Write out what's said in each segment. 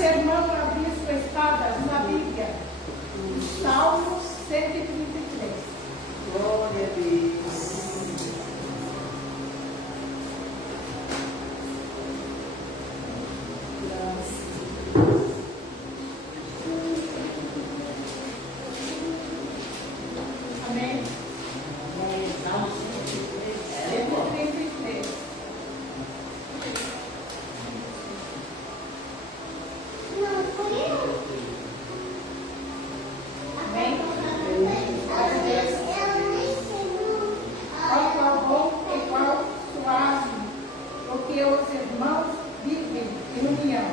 seu irmão abrir sua espada na Bíblia. Salmos 133. Glória a Deus. Amém? Salmos 133. Amém? Ó qual bom e qual suave, porque os irmãos vivem em união.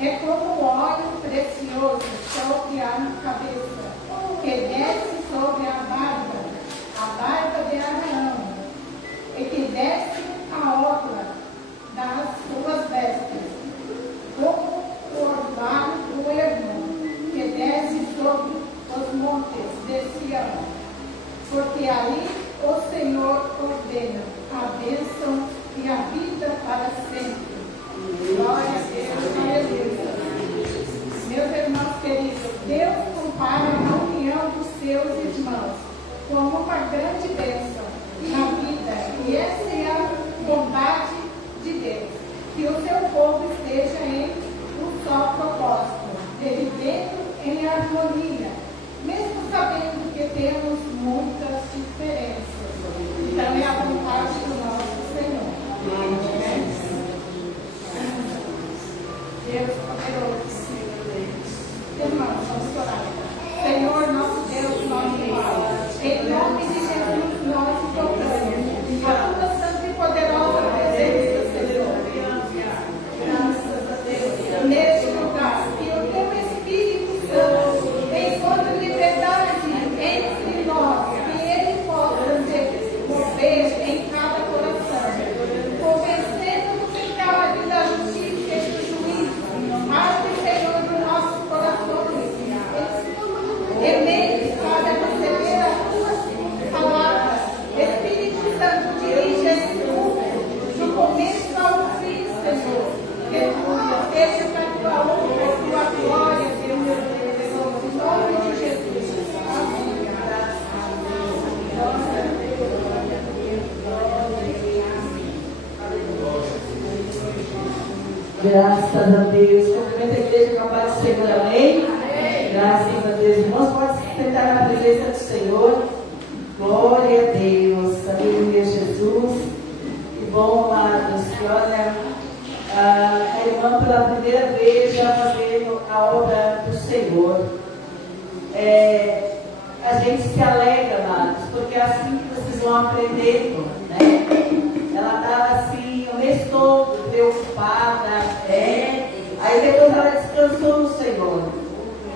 É como o óleo precioso sobre a cabeça, que desce sobre a barba de Arão, e que desce a orla das suas vestes, como o orvalho do Hermon, que desce sobre os montes de Sião. Porque ali o Senhor ordena a bênção e a vida para sempre. Glória a Deus, aleluia. Meus irmãos queridos, Deus compara a união dos seus irmãos como uma grande bênção na vida, e essa é a vontade de Deus, que o seu povo esteja em um só propósito, de vivendo em harmonia, mesmo sabendo que temos muitas diferenças. Então é a vontade do nosso Senhor. Amém? Deus poderoso. Irmãos, vamos orar. Senhor, nosso Deus, nosso Pai, em nome de Jesus nós invocamos a tua santa e poderosa presença, Senhor. Graças a Deus. Neste lugar, que o teu Espírito Santo encontre liberdade entre nós, que ele possa se mover em cada coração, convencendo-nos em cada vida da justiça e do juízo. Abre, Senhor, no nosso coração, emente para receber a tua palavra. Espírito Santo, dirige esse culto do começo ao fim, Senhor. Aleluia. Seja para a tua honra e tua glória, Deus. Em nome de Jesus. Amém. Graças a Deus. Cumprimento a igreja com a paz do Senhor. Amém? Amém. Graças a Deus. Irmãos, pode se sentar na presença do Senhor. Glória a Deus. Aleluia, Jesus. Que bom, amados. Que olha, a irmã pela primeira vez já fazendo a obra do Senhor. A gente se alegra, amados, porque é assim que vocês vão aprendendo, né? Ela estava assim, o mês todo preocupada, aí depois ela descansou no Senhor,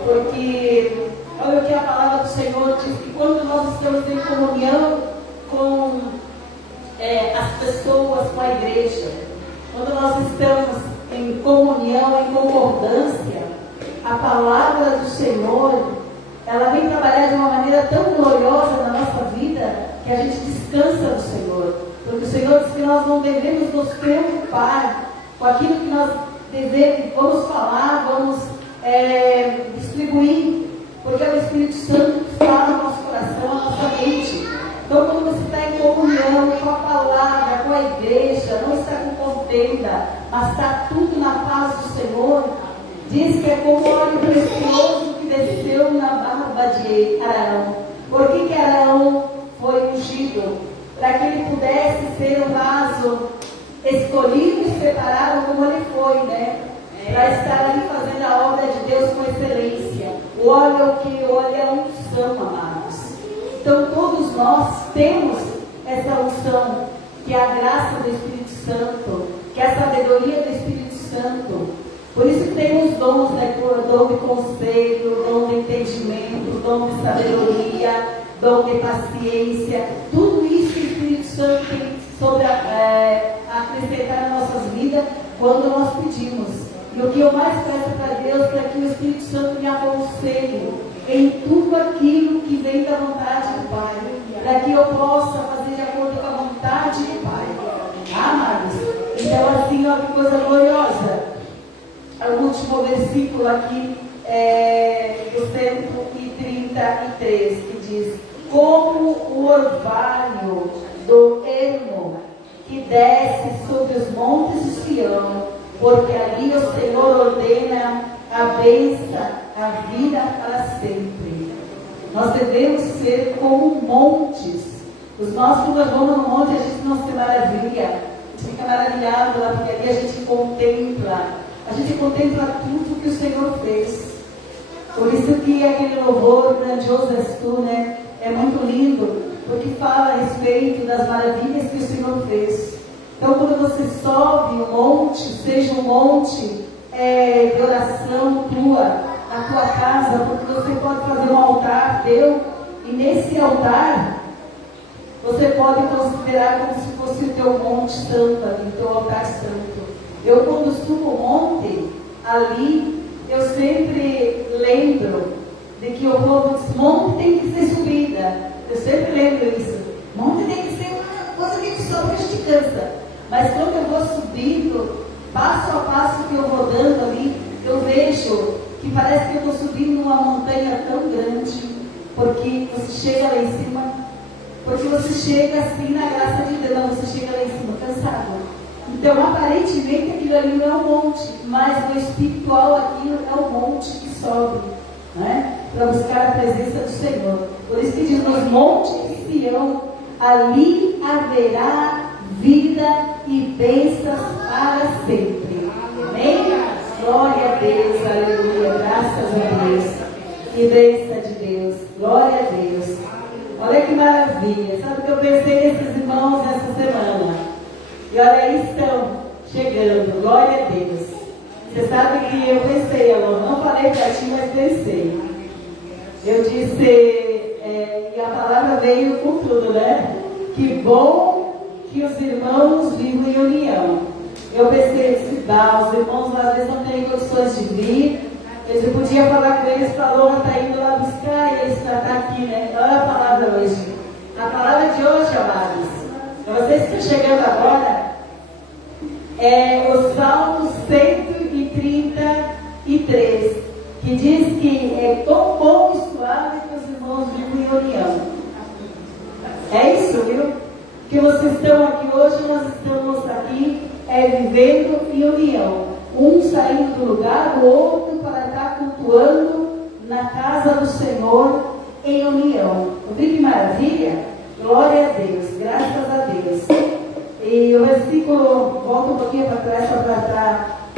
porque olha o que a palavra do Senhor diz, que quando nós estamos em comunhão com as pessoas, com a igreja, quando nós estamos em comunhão, em concordância, a palavra do Senhor, ela vem trabalhar de uma maneira tão gloriosa na nossa vida, que a gente descansa no Senhor. Porque o Senhor diz que nós não devemos nos preocupar com aquilo que nós vamos falar, vamos distribuir, porque é o Espírito Santo que fala no nosso coração, na nossa mente. Então, quando você está em comunhão com a palavra, com a igreja, não está com contenda, mas está tudo na paz do Senhor, diz que é como óleo precioso que desceu na barba de Arão. Por que Arão foi ungido? Para que ele pudesse ser um vaso escolhido e separado como ele foi, né? Para estar ali fazendo a obra de Deus com excelência. O óleo é o que? O óleo é a unção, amados. Então todos nós temos essa unção, que é a graça do Espírito Santo, que é a sabedoria do Espírito Santo. Por isso que tem os dons, né? O dom de conselho, o dom de entendimento, o dom de sabedoria, dom de paciência. Tudo isso que o Espírito Santo tem sobre acrescentar nas nossas vidas quando nós pedimos. E o que eu mais peço para Deus é que o Espírito Santo me aconselhe em tudo aquilo que vem da vontade do Pai, para que eu possa fazer de acordo com a vontade do Pai. Amados? Então assim, ó, que coisa gloriosa. o último versículo aqui do 133, que diz: como o orvalho do ermo que desce sobre os montes de Sião, porque ali o Senhor ordena a bênção, a vida para sempre. Nós devemos ser como montes. Os nossos, quando nós vamos no monte, a gente não se maravilha, a gente fica maravilhado lá, porque ali a gente contempla tudo que o Senhor fez. Por isso que aquele louvor grandioso és tu, né? É muito lindo, porque fala a respeito das maravilhas que o Senhor fez. Então, quando você sobe um monte, seja um monte de oração tua, na tua casa, porque você pode fazer um altar teu, e nesse altar, você pode considerar como se fosse o teu monte santo ali, o teu altar santo. Eu, quando subo o monte, ali, eu sempre lembro de que o povo diz: monte tem que ser subida. Eu sempre lembro isso. Monte tem que ser uma coisa que a gente sobe, a gente cansa. Mas quando eu vou subindo, passo a passo que eu vou dando ali, eu vejo que parece que eu estou subindo uma montanha tão grande, porque você chega lá em cima, porque você chega assim na graça de Deus, não, você chega lá em cima cansado. Então, aparentemente, aquilo ali não é um monte, mas no espiritual aquilo é um monte que sobe, né? Para buscar a presença do Senhor. Por isso que diz: nos montes de Sião, ali haverá vida e bênçãos para sempre. Amém? Glória a Deus, aleluia, graças a Deus. Que bênção de Deus, glória a Deus. Olha que maravilha. Sabe o que eu pensei nesses irmãos essa semana? E olha, aí estão chegando, glória a Deus. Você sabe que eu pensei, Alô, não falei para ti, mas pensei. Eu disse, e a palavra veio com tudo, né? Que bom que os irmãos vivam em união. Eu pensei, os irmãos às vezes não têm condições de vir. Eu podia falar com eles, para a Lona está indo lá buscar, e eles já estão aqui, né? Olha a palavra hoje. A palavra de hoje, amados, para vocês que estão chegando agora, é o Salmo 133, que diz que é tão bom e suave que os irmãos vivem em união. É isso, viu? Que vocês estão aqui hoje, nós estamos aqui vivendo em união. Um saindo do lugar, o outro para estar cultuando na casa do Senhor em união. Viu que maravilha? Glória a Deus, graças a Deus. E o versículo, volta um pouquinho para trás, só para estar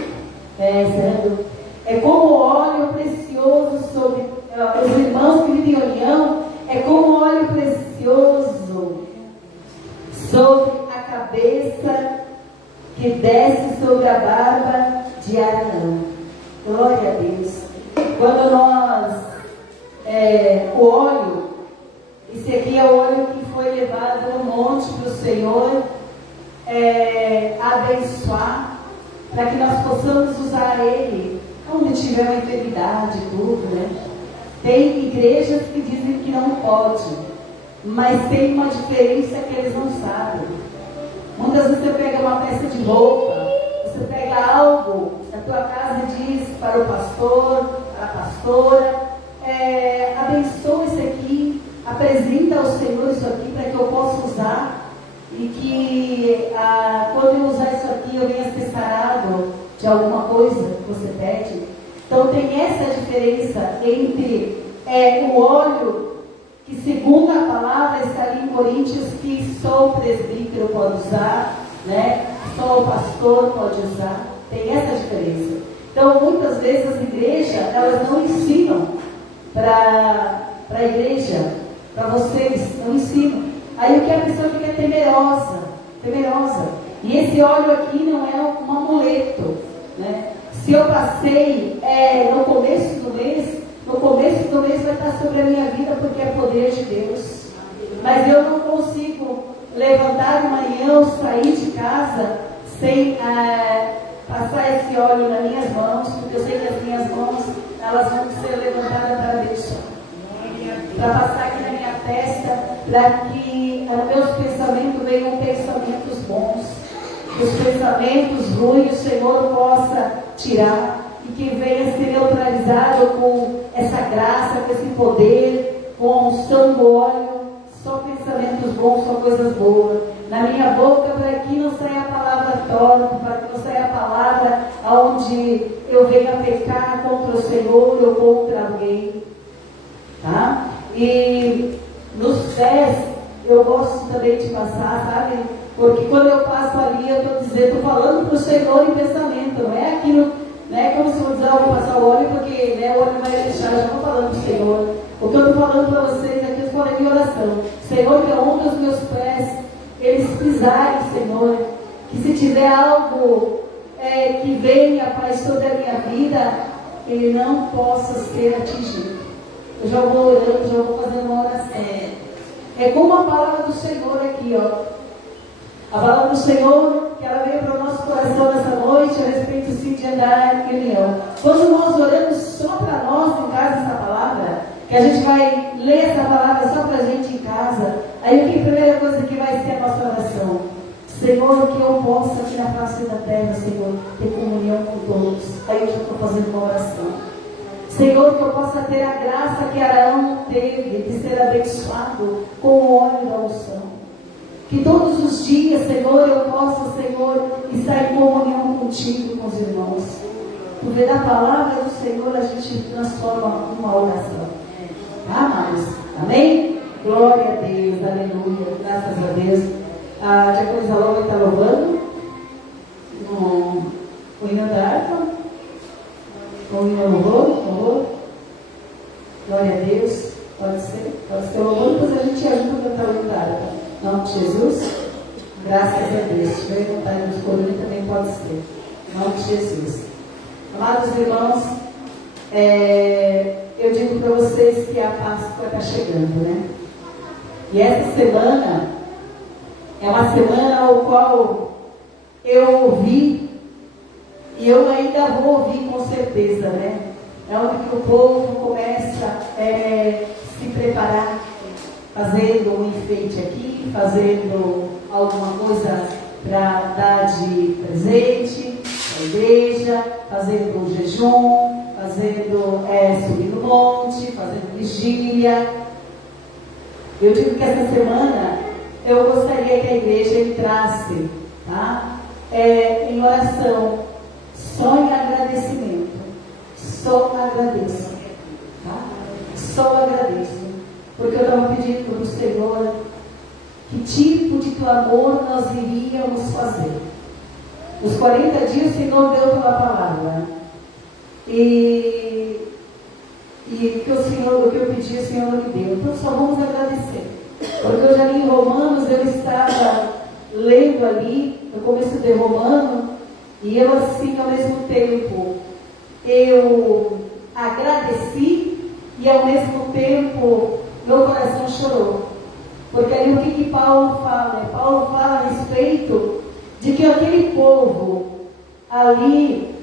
encerrando. É como óleo precioso sobre os irmãos que vivem em união, é como óleo precioso sobre a cabeça que desce sobre a barba de Arão. Glória a Deus. Quando nós, o óleo, esse aqui é o óleo que foi levado no monte para o Senhor abençoar, para que nós possamos usar ele quando tiver uma enfermidade e tudo, né? Tem igrejas que dizem que não pode, mas tem uma diferença que eles não sabem. Muitas vezes você pega uma peça de roupa, você pega algo da tua casa e diz para o pastor, para a pastora, abençoa isso aqui, apresenta ao Senhor isso aqui para que eu possa usar, e que quando eu usar isso aqui eu venha ser sarado de alguma coisa que você pede. Então tem essa diferença entre o óleo, que segundo a palavra está ali em Coríntios, que só o presbítero pode usar, né? Só o pastor pode usar. Tem essa diferença. Então muitas vezes as igrejas, elas não ensinam para a igreja, para vocês, não ensinam. Aí o que a pessoa fica temerosa. E esse óleo aqui não é um amuleto, né? Se eu passei no começo do mês vai estar sobre a minha vida, porque é poder de Deus. Mas eu não consigo levantar de manhã ou sair de casa sem passar esse óleo nas minhas mãos, porque eu sei que as minhas mãos, elas vão ser levantadas para Deus, para passar aqui na minha testa, para que meus pensamentos venham pensamentos bons, que os pensamentos ruins o Senhor possa tirar, que venha ser neutralizado com essa graça, com esse poder, com a unção do óleo, só pensamentos bons, só coisas boas. Na minha boca, para que não saia a palavra torta, para que não saia a palavra onde eu venha pecar contra o Senhor ou contra alguém. Tá? E nos pés, eu gosto também de passar, sabe? Porque quando eu passo ali, eu estou falando para o Senhor em pensamento, não é aquilo, não é como se eu dizer, eu vou passar o óleo, porque né, o óleo vai deixar, eu já estou falando para o Senhor. O que eu estou falando para vocês aqui, eu falei em oração. Senhor, que aonde os meus pés, eles pisarem, Senhor, que se tiver algo que venha, Pai, sobre a minha vida, ele não possa ser atingido. Eu já vou orando, já vou fazendo uma oração. É como a palavra do Senhor aqui, ó. A palavra do Senhor, que ela veio para o nosso coração nessa noite, a respeito sim de andar em união. Quando nós oramos só para nós em casa essa palavra, que a gente vai ler essa palavra só para a gente em casa, aí a primeira coisa que vai ser a nossa oração: Senhor, que eu possa aqui na face da terra, Senhor, ter comunhão com todos. Aí eu já estou fazendo uma oração. Senhor, que eu possa ter a graça que Araão teve de ser abençoado com o óleo da unção. Que todos os dias, Senhor, eu possa, Senhor, estar em comunhão contigo, com os irmãos. Porque da palavra do Senhor a gente transforma uma oração. Amados, amém? Glória a Deus, aleluia, graças a Deus. A diaconisa Isaloma está louvando o hino da harpa, o hino louvor. Glória a Deus, pode ser louvor, depois a gente ajuda a cantar o hino da harpa. Em nome de Jesus, graças a Deus. Se tiver vontade de escolher, também pode ser. Em nome de Jesus. Amados irmãos, eu digo para vocês que a Páscoa está chegando, né? E essa semana é uma semana ao qual eu ouvi, e eu ainda vou ouvir com certeza, né? É onde que o povo começa a se preparar, fazendo um enfeite aqui, fazendo alguma coisa para dar de presente à igreja, fazendo um jejum, fazendo subir no monte, fazendo vigília. Eu digo que essa semana eu gostaria que a igreja entrasse, tá? Em oração, só em agradecimento. Só agradeço, tá? Só agradeço. Porque eu estava pedindo para o Senhor que tipo de clamor nós iríamos fazer. Os 40 dias o Senhor deu pela palavra. E o que eu pedi, o Senhor me deu. Então só vamos agradecer. Porque eu já li em Romanos, eu estava lendo ali, no começo de Romano, e eu assim, ao mesmo tempo, eu agradeci e ao mesmo tempo meu coração chorou. Porque ali o que Paulo fala? Paulo fala a respeito de que aquele povo ali,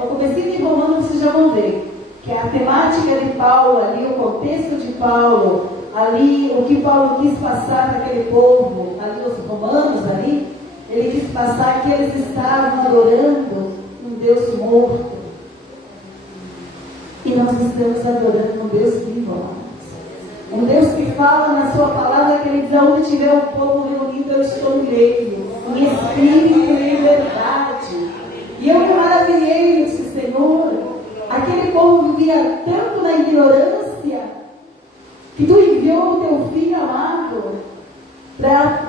no começo de Romanos vocês já vão ver, que a temática de Paulo ali, o contexto de Paulo, ali o que Paulo quis passar para aquele povo, ali os romanos ali, ele quis passar que eles estavam adorando um Deus morto. E nós estamos adorando um Deus vivo, amados. Um Deus que fala na sua palavra, que ele diz: aonde tiver o povo reunido, eu estou no meio, em espírito e em verdade. E eu me maravilhei nesse Senhor. Aquele povo vivia tanto na ignorância, que tu enviou o teu filho amado.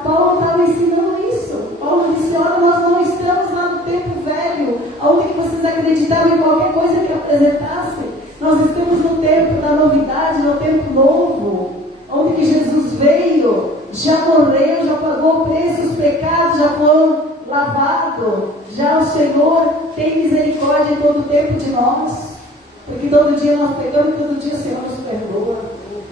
Paulo estava ensinando isso. Paulo disse: olha, nós não estamos lá no tempo velho, onde vocês acreditavam em qualquer coisa que apresentasse. Nós estamos no tempo da novidade, no tempo novo, onde que Jesus veio, já morreu, já pagou o preço, os pecados já foram lavados. Já o Senhor tem misericórdia em todo o tempo de nós, porque todo dia nós pegamos e todo dia o Senhor nos perdoa.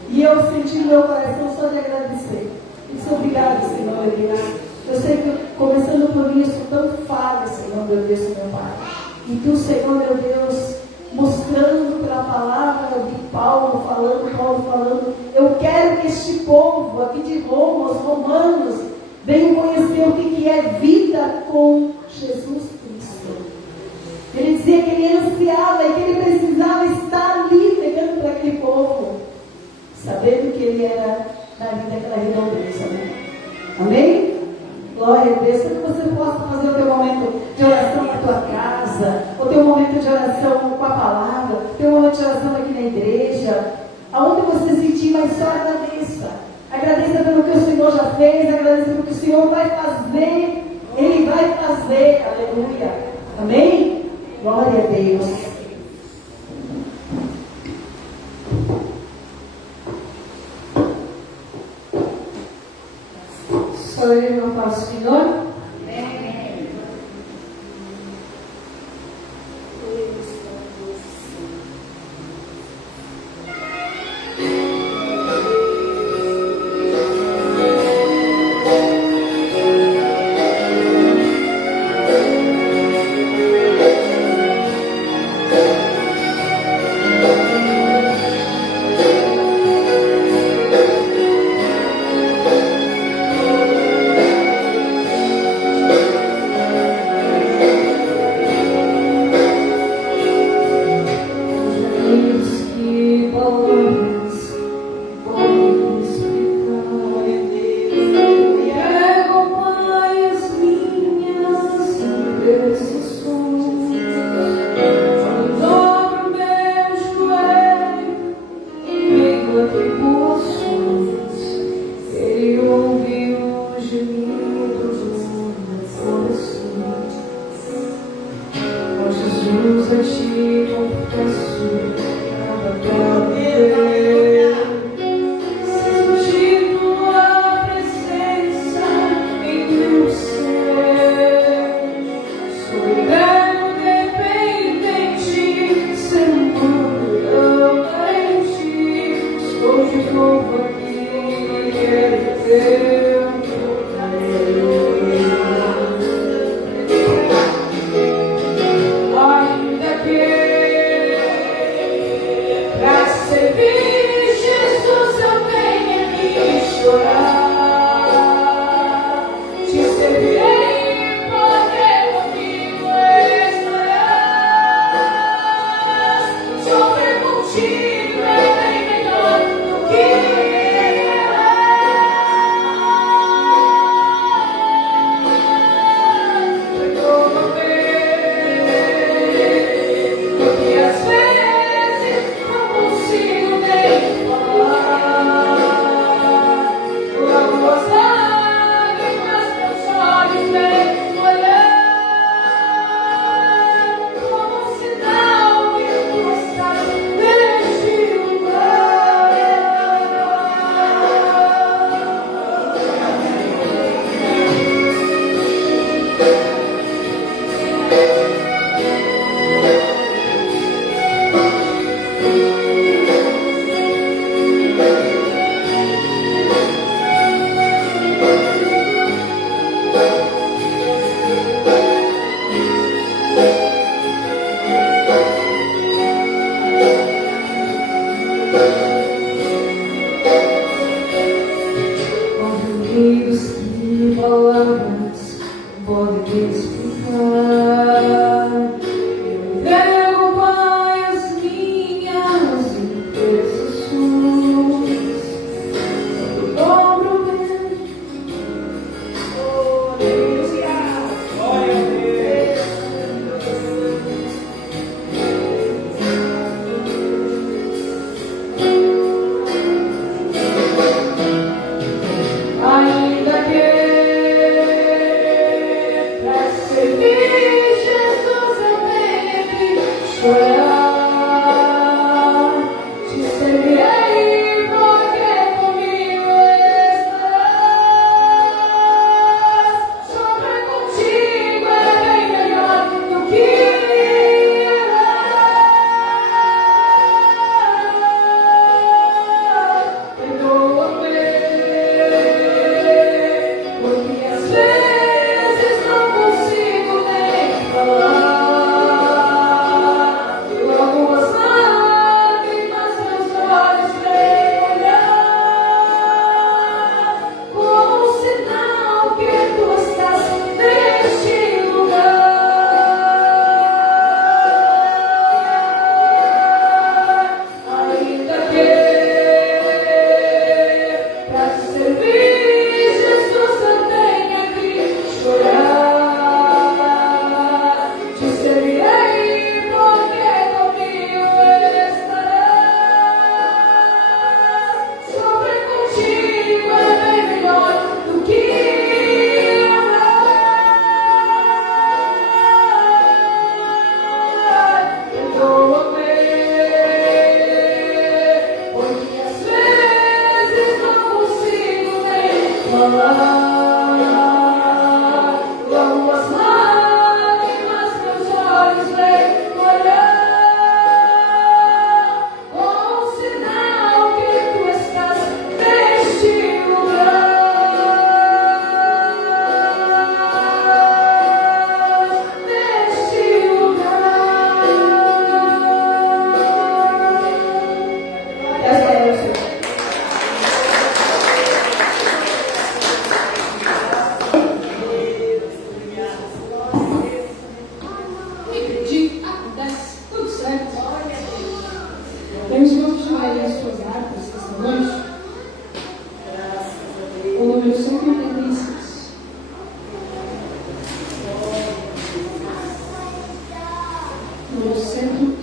E eu senti no meu coração só de agradecer. Muito obrigada, Senhor, meu Deus. Eu sei que, começando por mim, eu sou tão falha, Senhor, meu Deus, meu Pai. E tu, Senhor, meu Deus, mostrando pela palavra de Paulo falando, eu quero que este povo aqui de Roma, os romanos, venham conhecer o que é vida com Jesus Cristo. Ele dizia que ele ansiava e que ele precisava estar ali pregando para aquele povo, sabendo que ele era dali daquela redondeza, né? Amém? Glória a Deus. Que você possa fazer o teu momento de oração na tua casa, o teu momento de oração com a palavra, o teu momento de oração aqui na igreja, aonde você sentir, mas só agradeça. Agradeça pelo que o Senhor já fez, agradeça pelo que o Senhor vai fazer. Ele vai fazer, aleluia. Amém? Glória a Deus. Só eu não faço, Senhor.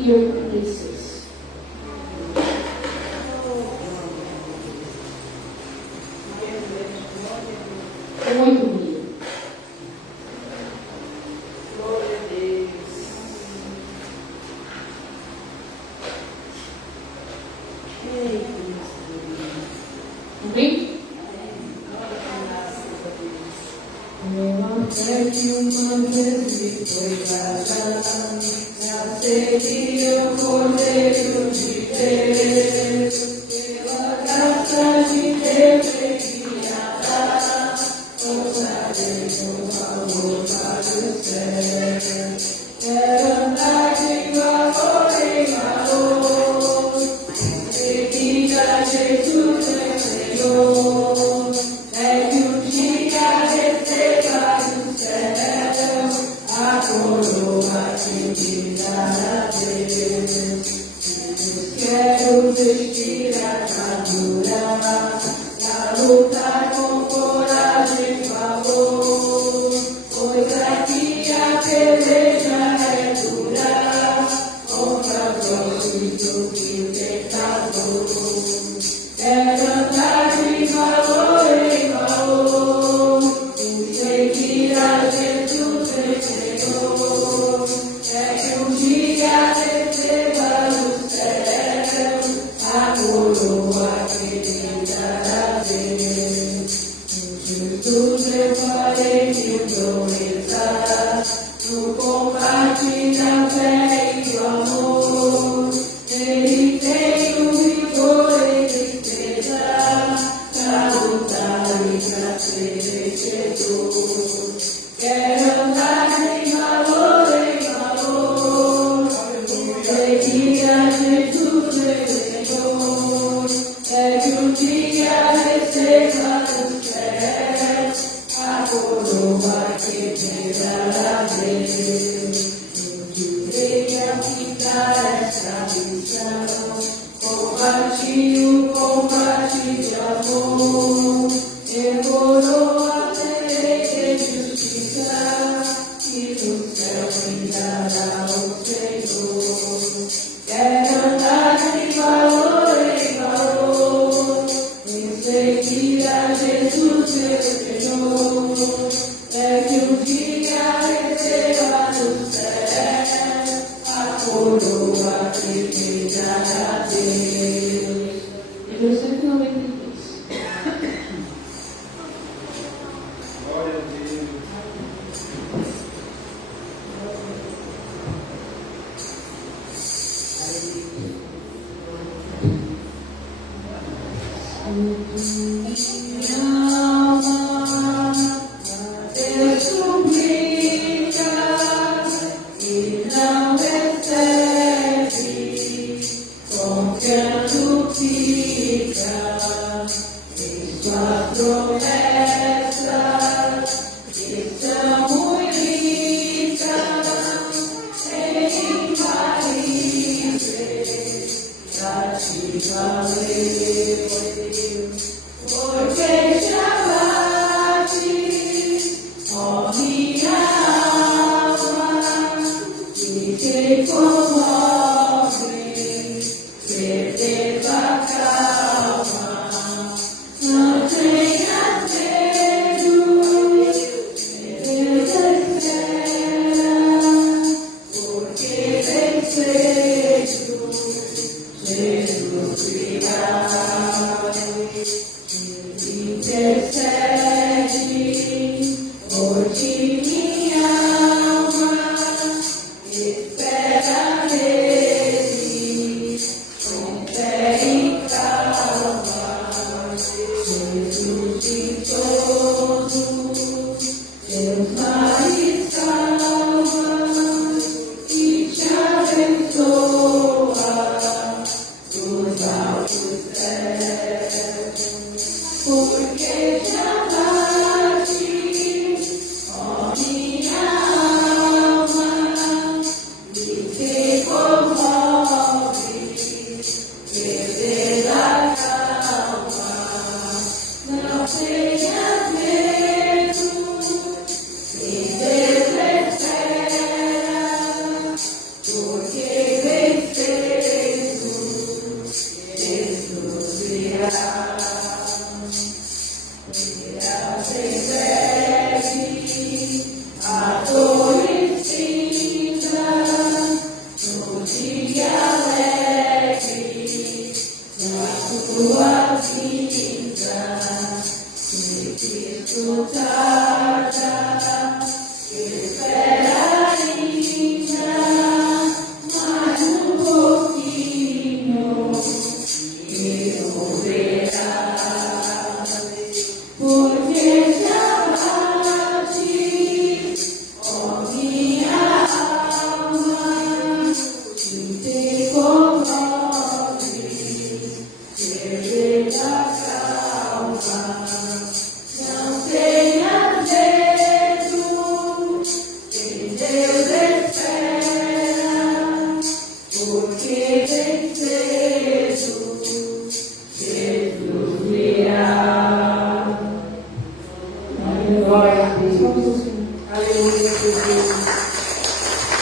secure places. Muito bonito. Glória a Deus. Ei, Amém? uma fé que uma vez me foi dada, já sei que eu Cordeiro de Deus, pela graça de Deus enviada, ouçarei com valor para o céu. Quero andar de valor em valor, seguir a Jesus meu Senhor. É que um dia receba do céu a coroa que me dará Deus. Quero vestir a armadura pra lutar com coragem e valor, pois aqui a peleja é dura contra o tentador. Quero andar de valor em valor, seguir a Jesus meu Senhor. É que um dia receba do céu a coroa que me dará Deus. Jesus eu farei mil proezas no combate da fé e do amor. Ele tem o vigor e tristeza pra lutar e pra ser vencedor. Quero andar em valor, seguir a Jesus meu Senhor. É que um dia receba do céu a coroa que me dará Deus. Venha pintar esta missão, combate o combate de amor, e coroa terei de justiça, que no céu me dará o Senhor. Quero andar de valor em valor, em seguir a Jesus meu Senhor. É que um dia receba do céu a coroa que me dará Deus. Versículo 93. Glória a Deus.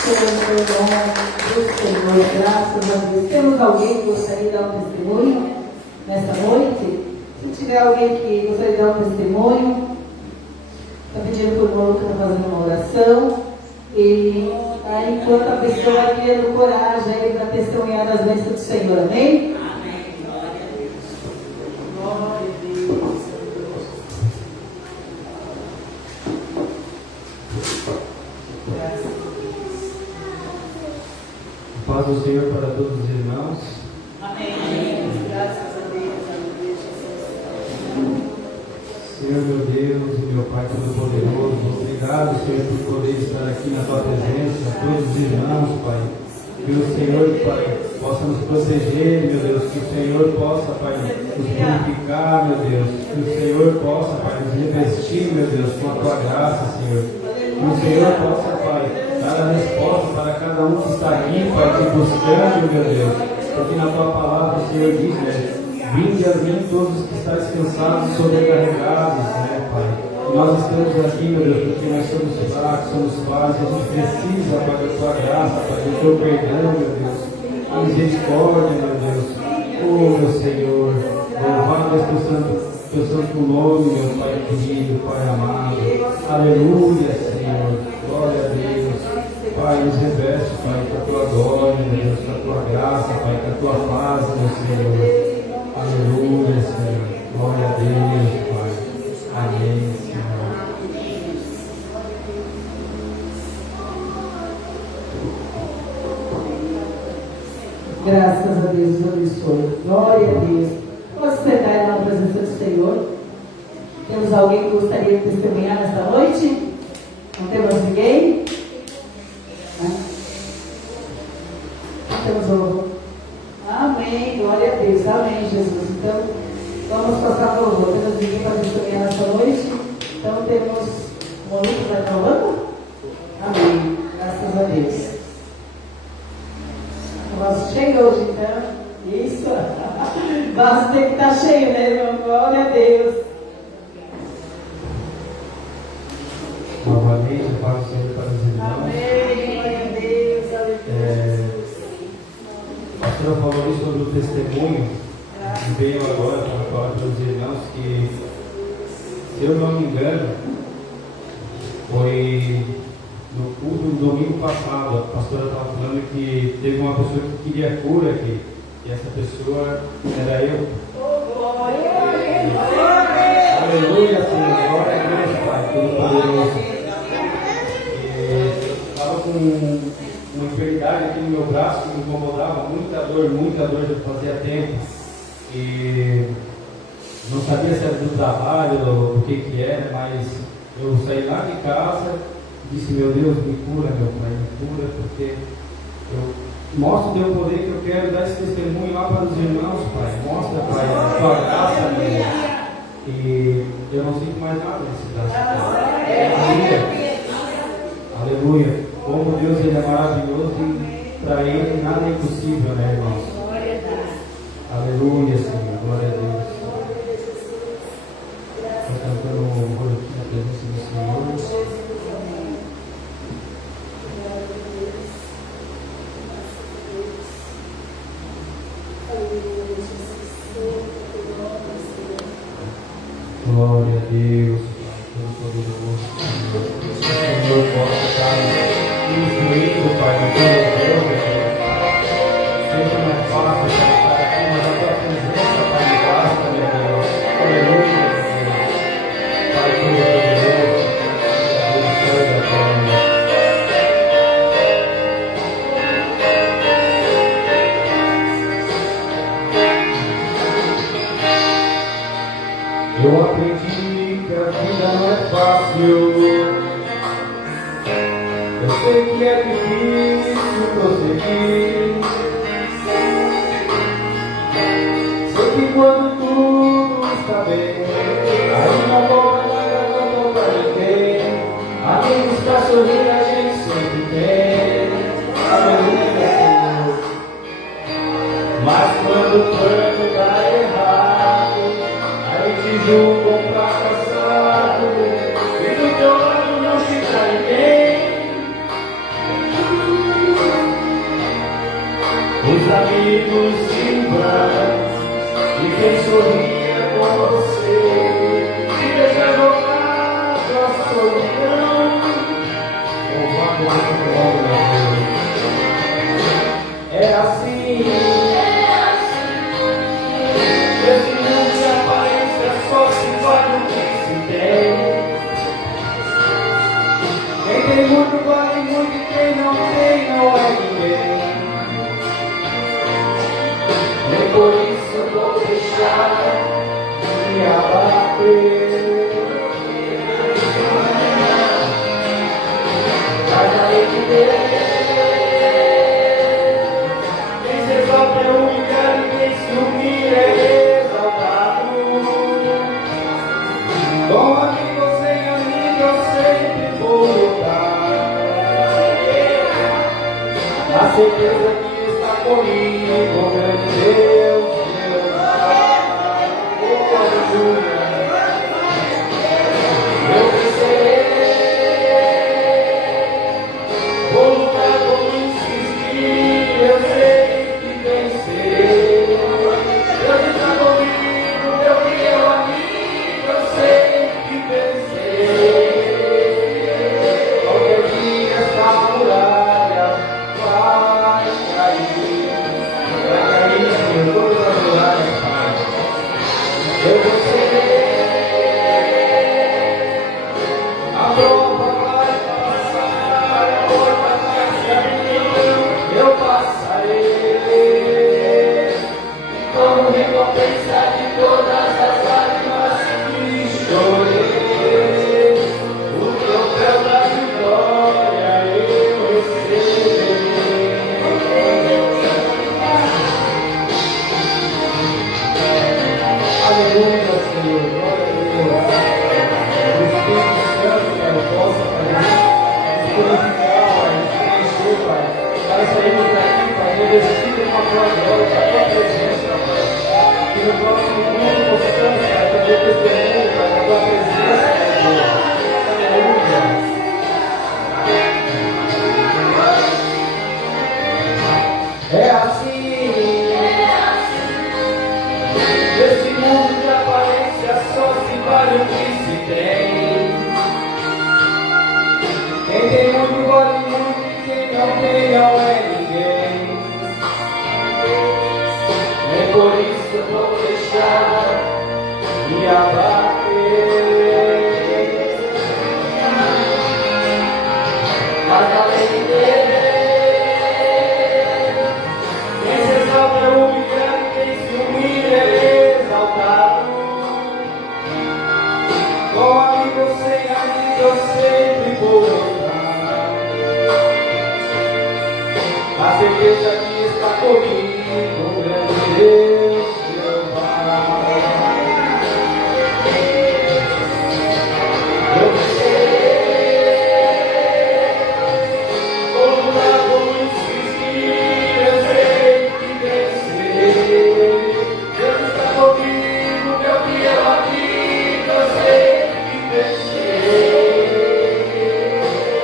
Pelo nome do Senhor, graças a Deus. Temos alguém que gostaria de dar um testemunho nesta noite? Se tiver alguém que gostaria de dar um testemunho, está pedindo para o irmão que está fazendo uma oração. E aí, enquanto a pessoa vai criando coragem aí para testemunhar das bênçãos do Senhor, amém? Paz do Senhor para todos os irmãos. Amém. Graças a Deus. Senhor meu Deus e meu Pai Todo-Poderoso, obrigado, Senhor, por poder estar aqui na Tua presença, todos os irmãos, Pai. Que o Senhor, Pai, possa nos proteger, meu Deus, que o Senhor possa, Pai, nos purificar, meu Deus, que o Senhor possa, Pai, nos revestir, meu Deus, com a Tua graça, Senhor. Que o Senhor possa, Pai, dar a resposta para cada um que está aqui, Pai, te buscando, meu Deus, porque na Tua palavra o Senhor diz, né? Vinde a mim todos os que estáis cansados e sobrecarregados, né, Pai? E nós estamos aqui, meu Deus, porque nós somos fracos, somos falhos, a gente precisa, Pai, da Tua graça, Pai, do Teu perdão, meu Deus, a misericórdia, meu Deus. Oh, meu Senhor, louvado é Teu santo nome, meu Pai querido, Pai amado. Aleluia, Senhor, glória a Deus. Pai, nos reveste, Pai, com a Tua glória, meu Deus, com a Tua graça, Pai, com a Tua paz, meu Senhor. Aleluia, Senhor. Glória a Deus, Pai. Amém, Senhor. Graças a Deus, Deus abençoe. Glória a Deus. Vamos sentar na presença do Senhor. Temos alguém que gostaria de testemunhar nesta noite? Não temos ninguém? Não temos louvor. Amém, glória a Deus, amém, Jesus. Então, vamos passar por louvor. Temos ninguém para testemunhar nesta noite? Então, temos o Monique vai falando? Amém, graças a Deus. O vaso cheio hoje, então. Isso. O vaso tem que estar cheio, né, irmão? Glória a Deus. Novamente, a paz do Senhor para os irmãos. Amém, glória a Deus, aleluia. A pastora falou ali sobre o testemunho, e veio agora para falar para os irmãos que, se eu não me engano, foi no culto do domingo passado, a pastora estava falando que teve uma pessoa que queria cura aqui, e essa pessoa era eu. Aleluia, Senhor, glória a Deus, Pai, Todo-Poderoso. Estava com uma enfermidade aqui no meu braço que me incomodava, muita dor, já fazia tempo. E não sabia se era do trabalho, do que era, mas eu saí lá de casa e disse, meu Deus, me cura, meu Pai, me cura, porque eu mostro o Teu poder, que eu quero dar esse testemunho lá para os irmãos, Pai. Mostra, Pai, a Tua graça, minha. E eu não sinto mais nada nesse braço. Aleluia. Aleluia. Como Deus ele é maravilhoso e para Ele nada é impossível, né, irmãos? Aleluia, Senhor. Glória a Deus. Estou cantando um louvor aqui na presença do Senhor. Glória a Deus, Todo-Poderoso, Senhor. Que o Senhor possa estar instruindo, Pai, no Teu louvor, seja mais fácil estar aqui, mas a Tua presença, Pai, me basta, meu Deus. Aleluia, meu Deus. Pai, Todo-Poderoso, abençoe a Tua. Eu aprendi que a vida não é fácil. Eu sei que é difícil prosseguir. Sei que quando tudo está bem, aí na boca da garganta pra ninguém. Amigos pra sorrir a gente sempre tem. Aleluia, Senhor. Mas quando o plano dá errado, te julgam fracassado, e do teu lado não fica ninguém. amigos em vão, e quem sorria com você, se deixa jogar a solidão, louvando o nome da Deus. É assim, esse mundo de aparência só se vale o que se tem. Quem tem muito vale muito e quem não tem não é ninguém. Nem por isso vou deixar de me abater. Mas aí que Deus, quem se exalta é humilhado e quem se humilha é exaltado. Com amigo ou sem amigo eu sempre vou lutar. A certeza que está comigo, o grande Deus, meu Pai. Oh, aleluia. Eu vencerei. Vou lutar, vou insistir, eu sei que vencerei. Deus está comigo, meu fiel amigo, eu sei que vencerei. Qualquer dia essa muralha vai cair, Senhor, todas as muralhas, Pai. Eu vencerei. A prova vai passar, a porta vai se abrir, eu passarei. E como recompensa de todas as lágrimas que chorei, o troféu da vitória eu receberei. Aleluia, Senhor, glória a Deus. O Espírito Santo, Pai, possa, Pai, nos purificar, Pai, nos preencher, Pai. Para sairmos daqui, Pai, revestidos com a tua glória, com a tua presença, Pai. Que no próximo mundo possamos, Pai, fazer testemunho, Pai, da tua presença, Senhor. Aleluia. É assim, esse mundo de aparência só se vale o que se tem. Quem tem muito vale muito e quem não tem não é ninguém. Nem por isso eu vou deixar me abater. Mas além dele, quem se exalta é humilhado, quem se humilha é exaltado. Com amigo ou sem amigo eu sempre vou lutar. A certeza que está comigo, o grande Deus, meu Pai. Eu vencerei. Vou lutar, vou insistir, eu sei que vencerei. Deus está comigo, meu fiel amigo, eu sei que vencerei.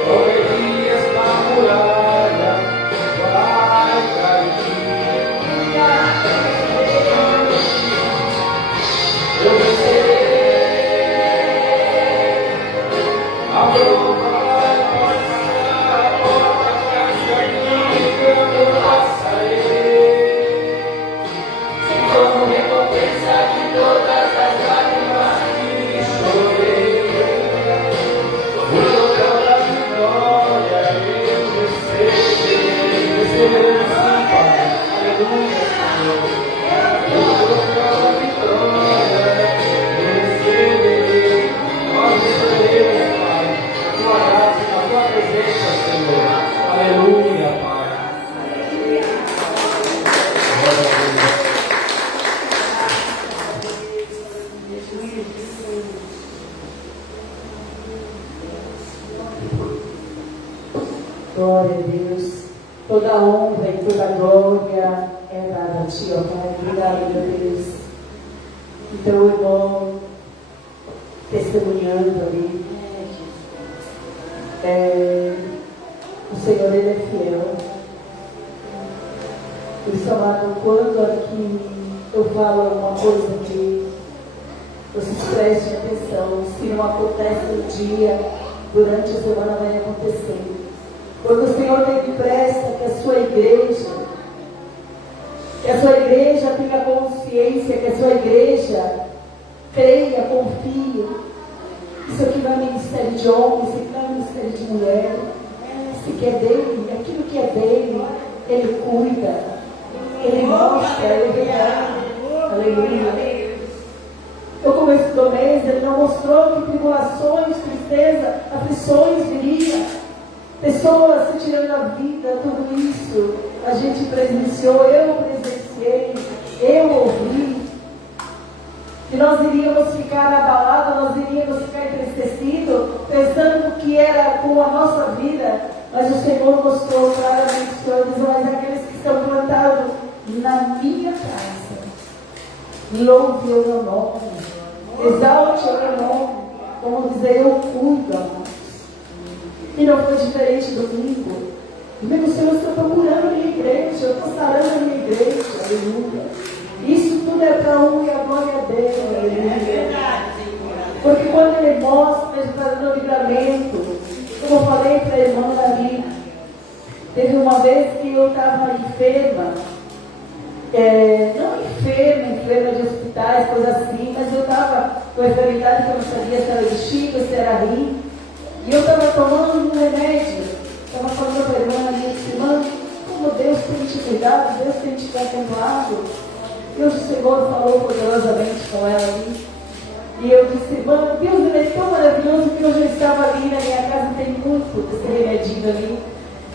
Qualquer dia esta muralha vai cair. Eu vencerei. A prova vai passar, a porta vai se abrir, eu passarei. Como recompensa de todas as lágrimas que chorei, o troféu da vitória eu receberei. Receberei sim, Pai. Aleluia, Senhor. O troféu da vitória eu receberei. Nós receberemos, Pai, a tua graça, a tua presença, Senhor. Aleluia, Pai. Glória a Deus. Glória a Deus. Toda honra e toda glória é dada a Ti, ó Pai. Obrigado, meu Deus. Então, irmão, testemunhando ali, o Senhor, Ele é fiel. Por isso, amado, quando aqui eu falo alguma coisa que vocês prestem atenção, se não acontece no dia, durante a semana vai acontecer. Quando o Senhor tem pressa que a sua igreja tenha consciência, que a sua igreja creia, confie. Isso aqui não é ministério de homem, isso aqui não é ministério de mulher. Isso aqui é dele, aquilo que é dele, ele cuida, ele mostra, ele revela. Aleluia. No começo do mês, ele não mostrou que tribulações, tristeza, aflições viriam, pessoas se tirando a vida, tudo isso a gente presenciou, eu presenciei, eu ouvi, que nós iríamos ficar abalados, nós iríamos ficar entristecidos, pensando que era com a nossa vida, mas o Senhor mostrou claramente, o Senhor diz, mas aqueles que estão plantados na minha casa, louve o meu nome, exalte o meu nome, como dizer, eu cuido, amados. E não foi diferente domingo. Domingo, Senhor, eu estou procurando a minha igreja, eu estou sarando a minha igreja, aleluia. Isso tudo é para um e a glória dele, aleluia. Porque quando ele mostra, ele está dando livramento, como eu falei para a irmã Davi, teve uma vez que eu estava enferma, não enferma de hospitais, coisa assim, mas eu estava com a enfermidade que eu não sabia se era bexiga, se era rim, e eu estava tomando um remédio, estava falando para a irmã, a minha irmã, como Deus tem te cuidado, Deus tem te contemplado, e o Senhor falou poderosamente com ela ali, e eu disse, irmã, Deus, ele é tão maravilhoso que hoje eu estava ali na minha casa, tem muito desse remedinho ali,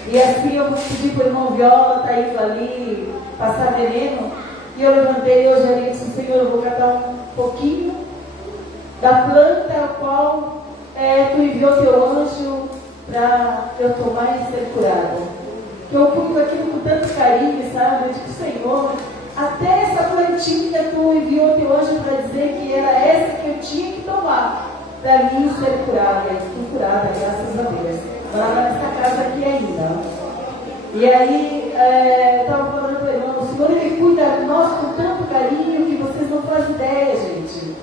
e assim eu pedi para o irmão Viola, está indo ali passar veneno, e eu levantei hoje ali e disse, Senhor, eu vou catar um pouquinho da planta a qual tu enviou teu anjo para eu tomar e ser curada. Que eu cuido aquilo com tanto carinho, sabe? Eu digo, Senhor, até essa plantinha tu enviou teu anjo para dizer que era essa que eu tinha que tomar para mim ser curada. E fui curada, graças a Deus. Lá nessa casa aqui ainda. E aí, eu estava falando para o irmão, o Senhor, ele cuida de nós com tanto carinho que vocês não fazem ideia, gente.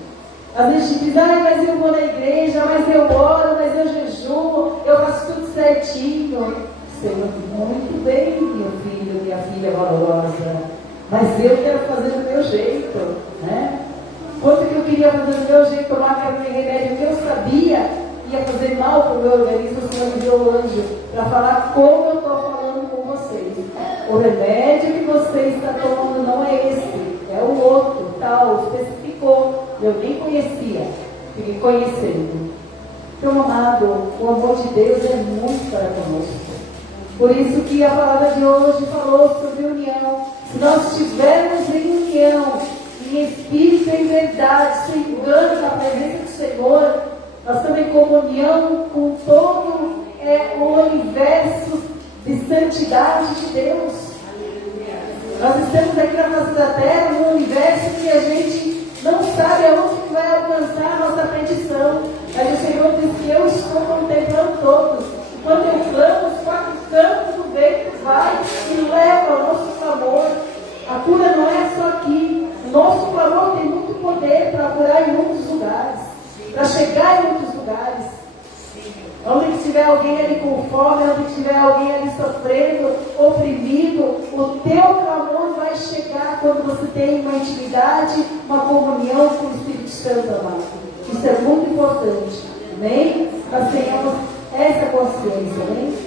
Às vezes a gente diz, mas eu vou na igreja, mas eu oro, mas eu jejuo, eu faço tudo certinho. Senhor, muito bem, meu filho, minha filha valorosa, mas eu quero fazer do meu jeito, né? Quanto que eu queria fazer do meu jeito, tomar aquele remédio que eu sabia ia fazer mal para o meu organismo, o Senhor me deu o anjo para falar como eu estou falando com vocês. O remédio que você está tomando não é esse, é o outro, tal, especificou. Eu nem conhecia, fiquei conhecendo. Então, amado, o amor de Deus é muito para conosco. Por isso que a palavra de hoje falou sobre união. Se nós estivermos em união, em espírito e em verdade, sem engano na presença do Senhor, nós estamos em comunhão com todo o universo de santidade de Deus. Nós estamos aqui na face da terra, num universo que a gente não sabe aonde que vai alcançar a nossa petição. Mas o Senhor diz que eu estou contemplando todos. E quando eu clamo, os quatro cantos do vento vai e leva o nosso clamor. A cura não é só aqui. O nosso clamor tem muito poder para curar em muitos lugares, para chegar em muitos lugares. Onde estiver alguém ali com fome, onde estiver alguém ali sofrendo, oprimido, o teu clamor vai chegar quando você tem uma intimidade, uma comunhão com o Espírito Santo, amado. Isso é muito importante. Amém? Nós tenhamos essa consciência, amém?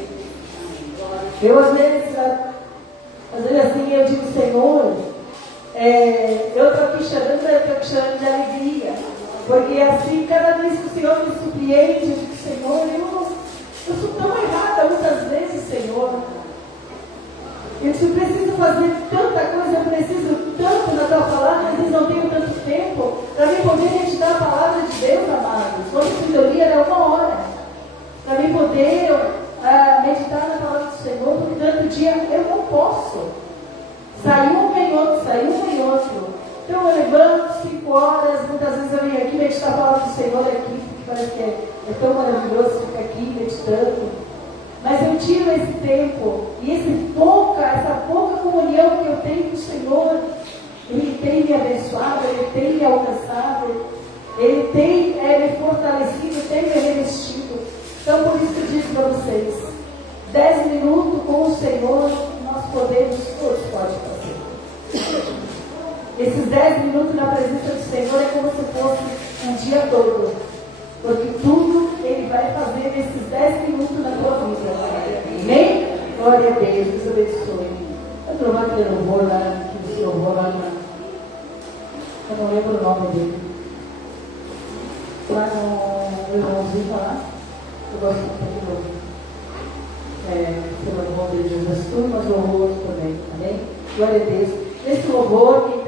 Eu às vezes assim, eu digo, Senhor, eu estou aqui chorando de alegria. Porque assim, cada vez que o Senhor me surpreende, eu digo, Senhor, eu sou tão errada muitas vezes, Senhor. Eu preciso fazer tanta coisa, eu preciso tanto na tua palavra, às vezes não tenho tanto tempo para mim poder meditar a palavra de Deus, amados. Quando eu lia era 1 hora. Para mim poder meditar na palavra do Senhor, porque durante o dia eu não posso. Sai um vem outro. Então eu levanto 5 horas, muitas vezes eu venho aqui meditar a palavra do Senhor aqui, porque parece que é tão maravilhoso ficar aqui meditando. Mas eu tiro esse tempo e essa pouca comunhão que eu tenho o Senhor. Ele tem me abençoado, Ele tem me alcançado, Ele tem me fortalecido, tem me revestido. Então, por isso que eu digo para vocês, 10 minutos com o Senhor, nós podemos, todos podem fazer. Esses 10 minutos na presença do Senhor é como se fosse um dia todo. Porque tudo Ele vai fazer nesses 10 minutos na tua vida. Amém? Glória a Deus, Deus abençoe. Eu trovar aquele louvor lá, que o louvor lá eu não lembro o nome dele. Lá no irmãozinho lá, eu gosto muito daquele louvor. Pelo louvor de Jesus, turmas louvor também. Amém? Glória a Deus. Nesse louvor, quem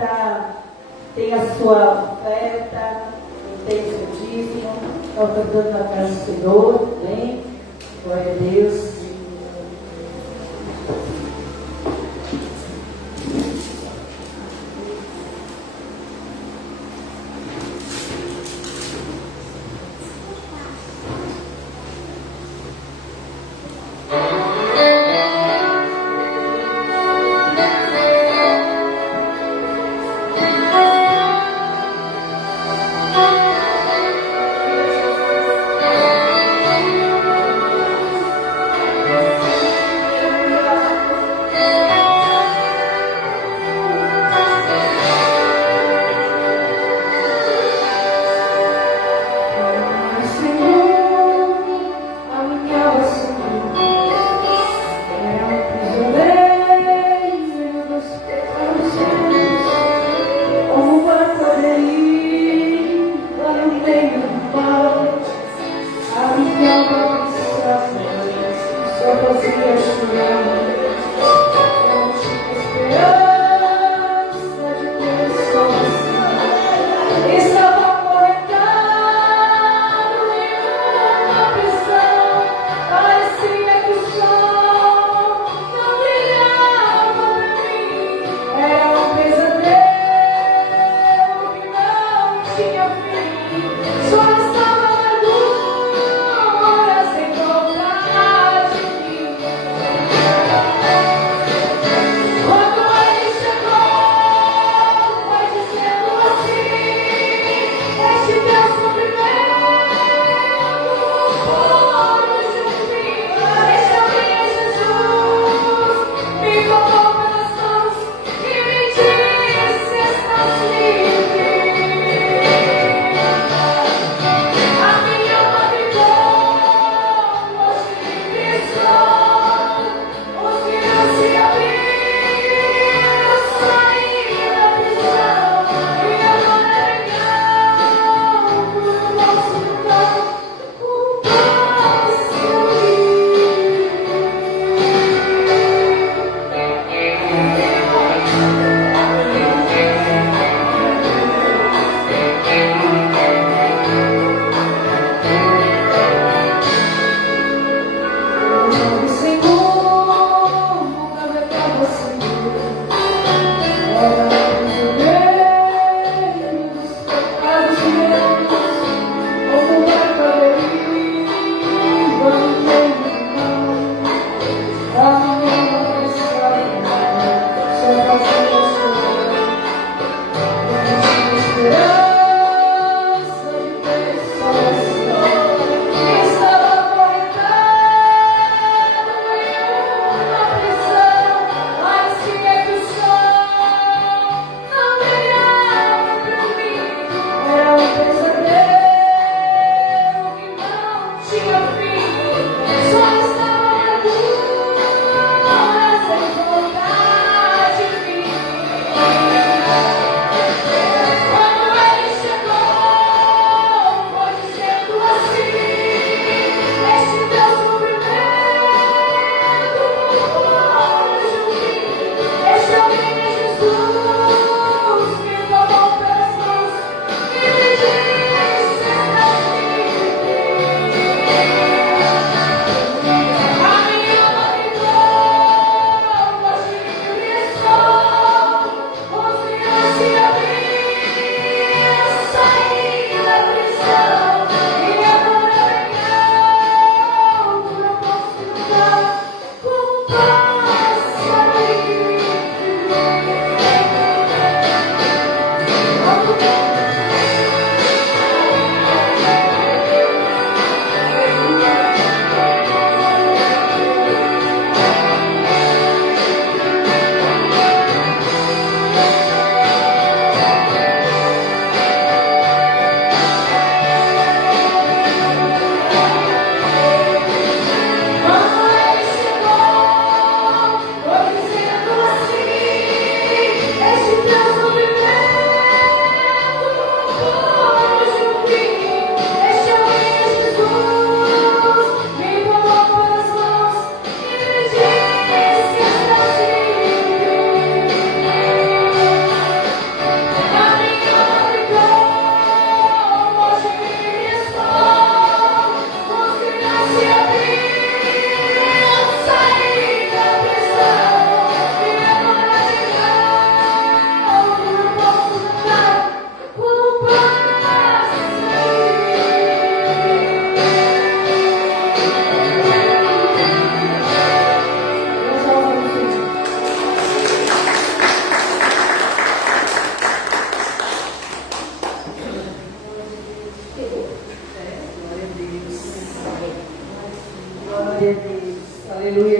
tem a sua oferta, tem o seu dízimo, está ofertando na casa do Senhor, amém? Glória a Deus.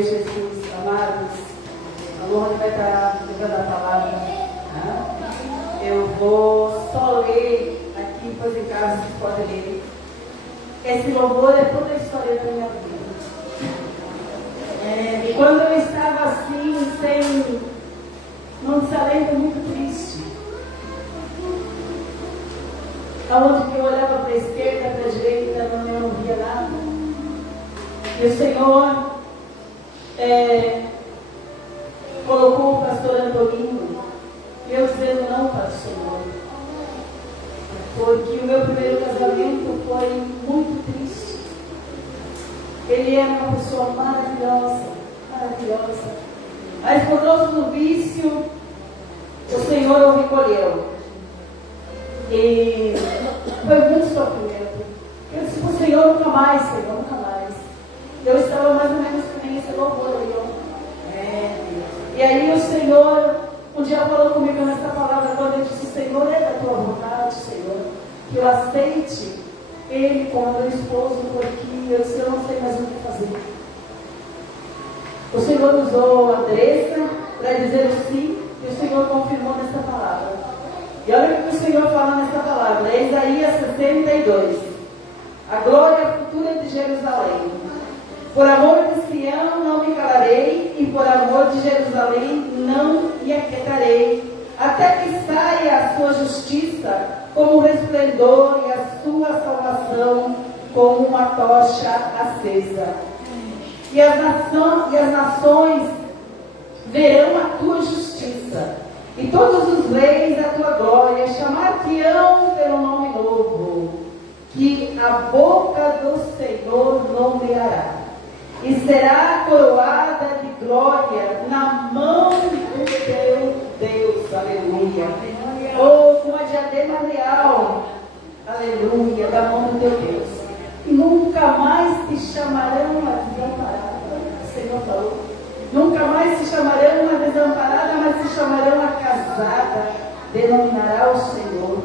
Jesus, amados. A Lourdes vai estar levando a palavra. Eu vou só ler aqui, depois em casa vocês podem ler. Esse louvor é toda a história da minha vida. E quando eu estava assim, num desalento muito triste, aonde que eu olhava para a esquerda, para a direita, eu não via nada. E o Senhor colocou o pastor Antoninho, e eu dizendo não para o Senhor. Porque o meu primeiro casamento foi muito triste. Ele era uma pessoa maravilhosa, maravilhosa. Mas por causa do vício, o Senhor o recolheu. E foi muito sofrimento. Eu disse para o Senhor, nunca mais, Senhor, nunca mais. Eu estava mais ou menos que nem esse louvor aí. E aí o Senhor, um dia falou comigo nessa palavra, quando eu disse, Senhor, é da tua vontade, Senhor, que eu aceite ele como meu esposo, porque eu disse, eu não sei mais o que fazer. O Senhor usou a Andressa para dizer o sim, e o Senhor confirmou nessa palavra. E olha o que o Senhor fala nessa palavra, é Isaías 62. A glória futura de Jerusalém. Por amor de Sião não me calarei, e por amor de Jerusalém não me aquietarei, até que saia a sua justiça como um resplendor e a sua salvação como uma tocha acesa. E as nações verão a tua justiça, e todos os reis a tua glória, chamar-te-ão pelo nome novo, que a boca do Senhor nomeará. E será coroada de glória na mão do teu Deus, aleluia. Ou com a diadema real, aleluia, da mão do teu Deus. E nunca mais te chamarão a desamparada, o Senhor falou. Nunca mais te chamarão a desamparada, mas te chamarão a casada, denominará o Senhor.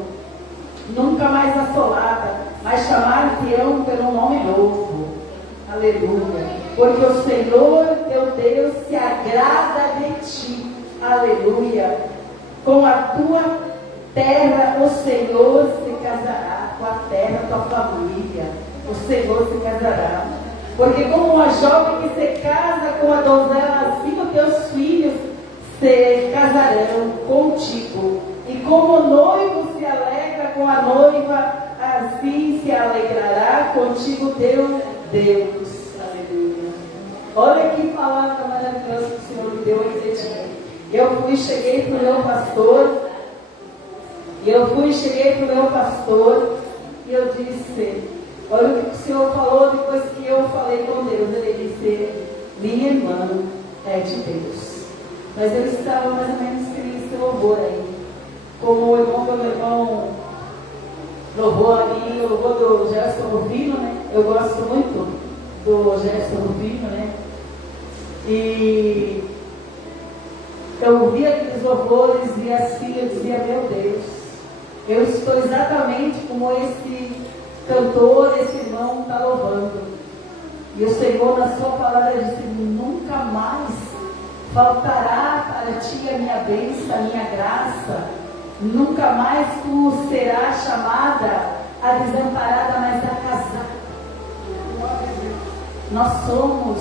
Nunca mais assolada, mas chamar-te-ão pelo nome novo, aleluia. Porque o Senhor teu Deus se agrada de ti, aleluia. Com a tua terra o Senhor se casará, com a terra, tua família, o Senhor se casará. Porque como uma jovem que se casa com a donzela, assim os teus filhos se casarão contigo. E como o noivo se alegra com a noiva, assim se alegrará contigo teu Deus. Aleluia. Olha que palavra maravilhosa que o Senhor me deu em Zetinho. Cheguei para o meu pastor, e eu disse, olha o que o Senhor falou depois que eu falei com Deus. Ele disse, minha irmã é de Deus. Mas eu estava mais ou menos nesse louvor aí. Como o irmão do meu irmão louvou ali, o louvor do Gerson Rufino, né? Eu gosto muito do Gerson Rufino, né? E eu ouvia aqueles louvores e assim eu dizia, meu Deus, eu estou exatamente como esse cantor, esse irmão está louvando. E o Senhor, na sua palavra, disse, nunca mais faltará para ti a minha bênção, a minha graça. Nunca mais tu serás chamada a desamparada, mas a casada. Nós somos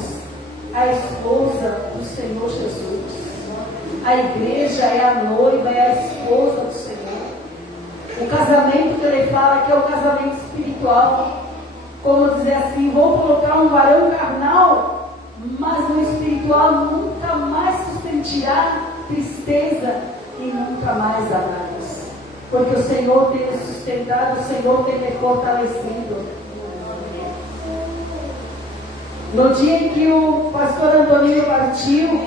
a esposa do Senhor Jesus. A igreja é a noiva, é a esposa do Senhor. O casamento que ele fala que é o casamento espiritual. Como dizer assim, vou colocar um varão carnal, mas no espiritual nunca mais se sentirá tristeza e nunca mais amados. Porque o Senhor tem me sustentado, o Senhor tem me fortalecido. No dia em que o pastor Antoninho partiu,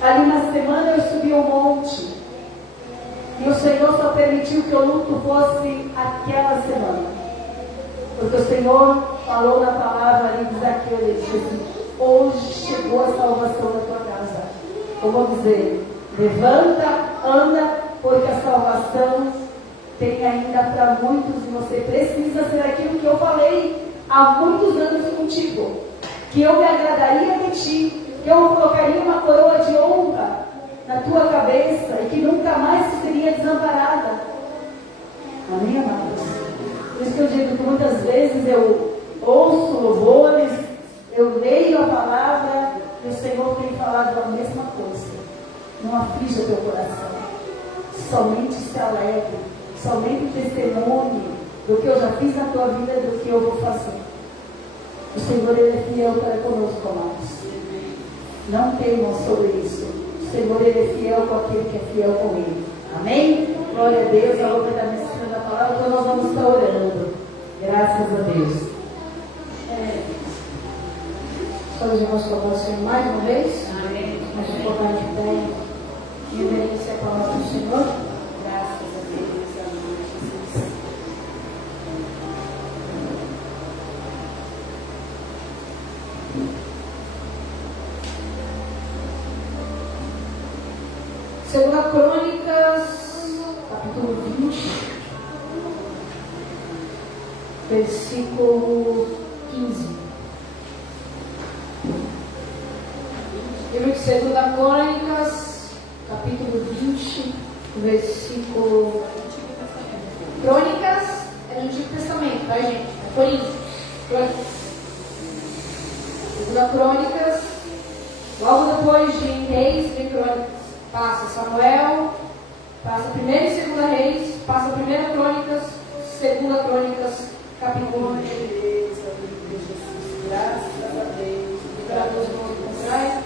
ali na semana eu subi um monte. E o Senhor só permitiu que o luto fosse aquela semana. Porque o Senhor falou na palavra ali de Zaqueu, ele disse assim, hoje chegou a salvação da tua casa. Eu vou dizer, levanta, anda, porque a salvação tem ainda para muitos e você precisa ser aquilo que eu falei há muitos anos contigo. que eu me agradaria de ti, que eu colocaria uma coroa de honra na tua cabeça e que nunca mais tu seria desamparada. Amém, amados? Por isso que eu digo que muitas vezes eu ouço louvores, eu leio a palavra e o Senhor tem falado a mesma coisa. Não aflige o teu coração. Somente se alegre, somente testemunhe do que eu já fiz na tua vida e do que eu vou fazer. O Senhor, Ele é fiel para conosco, amados. Não temam sobre isso. O Senhor, Ele é fiel com aquele que é fiel com Ele. Amém? Glória a Deus. A outra da mensagem da palavra, então nós vamos estar orando. Graças a Deus. Só os irmãos colocassem mais uma vez. Amém. Mas o importante tem reverência à palavra do Senhor. Graças a Deus. Amém, Jesus. Segunda Crônicas, capítulo 20, versículo 15. Livro de Segunda Crônicas, capítulo 20, versículo... Crônicas é no Antigo Testamento, tá, gente? É Coríntios. Crônicas. Segunda Crônicas, logo depois de Reis, vem Crônicas. Passa Samuel, passa 1 e 2 Reis, passa 1 Crônicas, 2 Crônicas, capítulo 1. Graças a Deus. Liberadores do mundo contrário.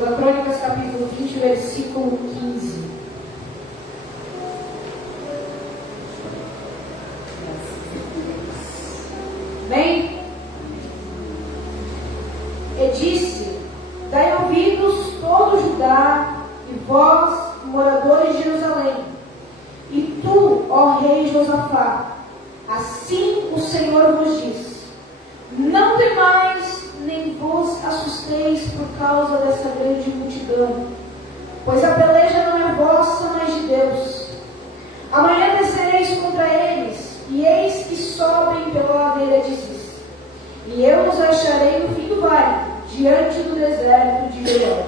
2 Crônicas, capítulo 20, versículo 15. Bem, e disse: dai ouvidos todo Judá e vós, moradores de Jerusalém, e tu, ó rei Josafá, assim o Senhor vos diz: não temais, nem vos assusteis por causa dessa grande multidão, pois a peleja não é vossa, mas de Deus. Amanhã descereis contra eles, e eis que sobem pela ladeira de Ziz, e eu os acharei no fim do vale, diante do deserto de Jericó.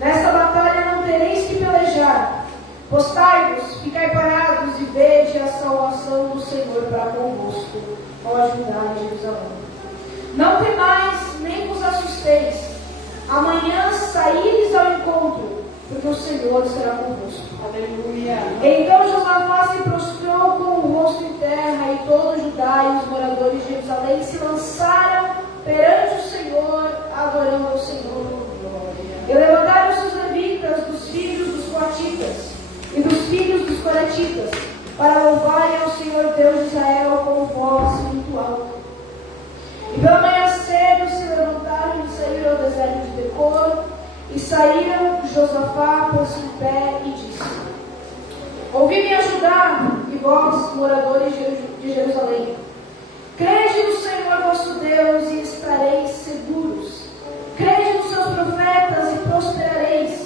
Nesta batalha não tereis que pelejar. Postai-vos, ficai parados e vede a salvação do Senhor para convosco, ó Judá e Jerusalém. Não temais, nem vos assusteis. Amanhã saíres ao encontro, porque o Senhor será convosco. Aleluia. Então Josafá se prostrou com o rosto em terra, e todo Judá e os moradores de Jerusalém se lançaram perante o Senhor, adorando ao Senhor. E levantaram seus levitas dos filhos dos coatitas e dos filhos dos coratitas, para louvarem ao Senhor Deus de Israel com voz muito alta. E pela manhã cedo se levantaram e saíram ao deserto de Decor, e saíram Josafá, pôs-se em pé e disse: ouvi-me ajudar, e vós, moradores de Jerusalém, crede no Senhor vosso Deus e estareis seguros. Crede nos seus profetas e prosperareis.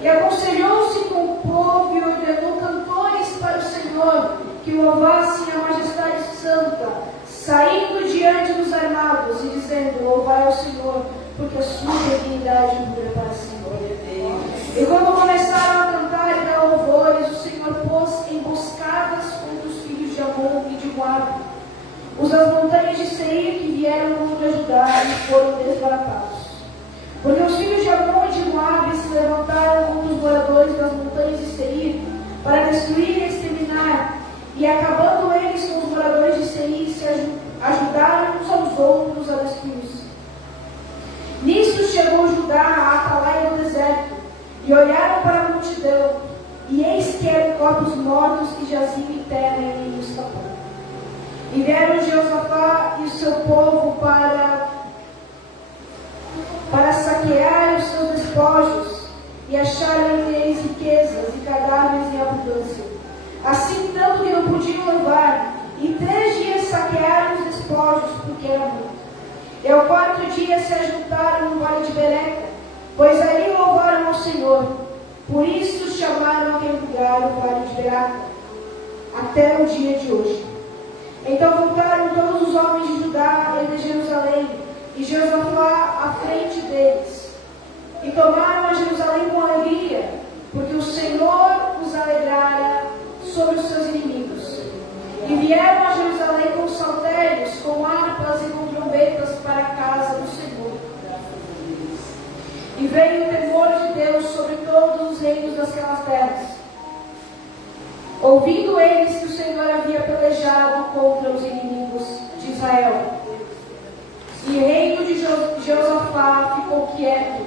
E aconselhou-se com o povo e ordenou cantores para o Senhor, que louvassem a majestade santa, saindo diante dos armados e dizendo: louvai ao Senhor, porque a sua benignidade dura para sempre. E quando começaram a cantar e dar louvores, o Senhor pôs emboscadas contra os filhos de Amon e de Moabe, os das montanhas de Seir, que vieram contra Judá e foram desbaratados. Porque os filhos de Amon e de Moabe se levantaram contra os moradores das montanhas de Seir, para destruir e exterminar, e acabando eles com os moradores de Seir, se ajudaram uns aos outros a destruir-se. Nisso chegou Judá à atalaia do deserto, e olharam para a multidão, e eis que eram corpos mortos que jaziam em terra e nenhum escapou. E vieram Josafá e o seu povo para saquear os seus despojos, e acharam neles riquezas e cadáveres em abundância, assim tanto que não podiam levar, e 3 dias saquearam os despojos, porque era muito. E ao 4º dia se ajuntaram no vale de Bereca, pois ali louvaram ao Senhor. Por isso chamaram aquele lugar o vale de Bereca, até o dia de hoje. Então voltaram todos os homens de Judá e de Jerusalém, e Josafá à frente deles. E tomaram a Jerusalém com alegria, porque o Senhor os alegrara sobre os seus inimigos. E vieram a Jerusalém com saltérios, com harpas e com trombetas para a casa do Senhor. E veio o temor de Deus sobre todos os reinos daquelas terras, ouvindo eles que o Senhor havia pelejado contra os inimigos de Israel. E o reino de Josafá ficou quieto,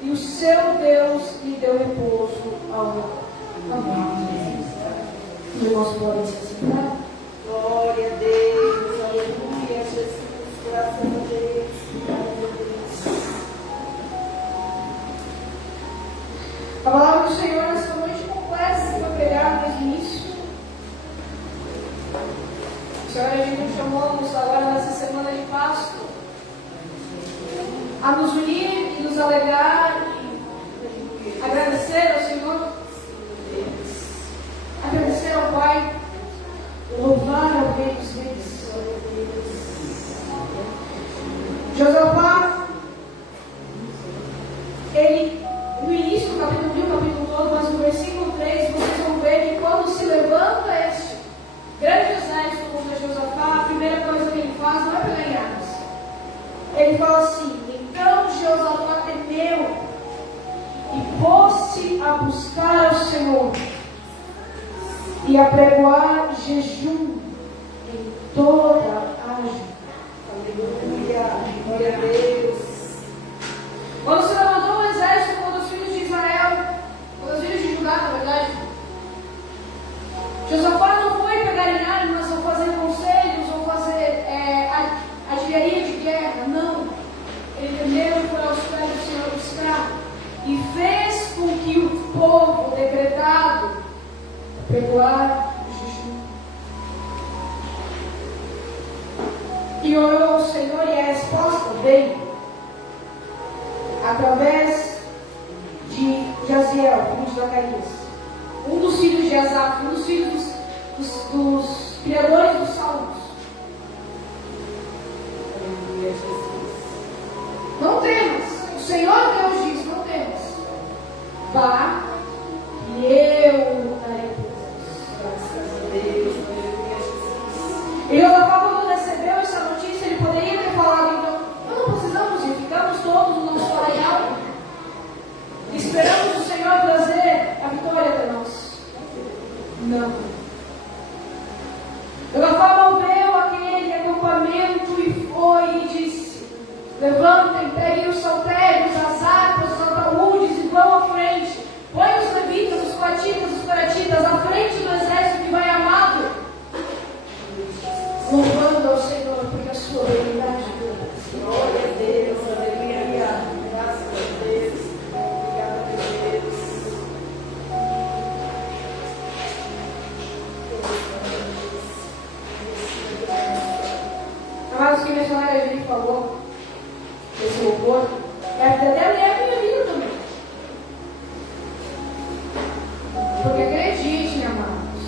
e o seu Deus lhe deu repouso ao amém. Os irmãos podem se sentar. Glória a Deus, aleluia, Jesus, graças a Deus, A palavra do Senhor nessa noite completa que foi pregada no início. O Senhor, a gente nos chamou agora nessa semana de Páscoa a nos unir e nos alegrar e agradecer ao Senhor, agradecer ao Pai, louvar ao Rei dos Reis. Josafá, ele, no início do capítulo 1, o capítulo todo, mas no versículo 3, vocês vão ver que quando se levanta este grande exército contra Josafá, a primeira coisa que ele faz não é pegar em armas. Ele fala assim: então Josafá temeu e pôs-se a buscar ao Senhor e a pregoar jejum em toda a Judá. aleluia, glória a Deus. Quando se levantou o exército contra os filhos de Israel, contra os filhos de Judá, na verdade, Josafá não foi pegar em armas ou fazer conselhos ou fazer artilharia de guerra, não. Ele primeiro foi aos pés do Senhor buscar e fez com que o povo degradado pregoar jejum. E orou ao Senhor, e a resposta veio através de Jaziel, filho de Zacarias, um dos filhos de Asaf, um dos filhos dos criadores dos salmos. Não temas, o Senhor Deus diz: não temas, vá e eu darei Graças a Deus, aleluia, Jesus. E Josafá, quando recebeu essa notícia, ele poderia ter falado: então, não precisamos ir, ficamos todos no nosso arraial, esperamos o Senhor trazer a vitória para nós. Não. Josafá moveu aquele acampamento e foi e disse: levantem, peguem os saltérios, as harpas, os ataúdes e vão à frente. Põe os levitas, os coatitas, os coratitas à frente do exército que vai amado, louvando ao Senhor, porque a sua bondade dura. Glória a Deus, aleluia, graças a Deus, obrigada a Deus. Amados, que a missionária Júlia falou, esse louvor, é a vida dela e é a minha vida também. Porque acreditem, amados,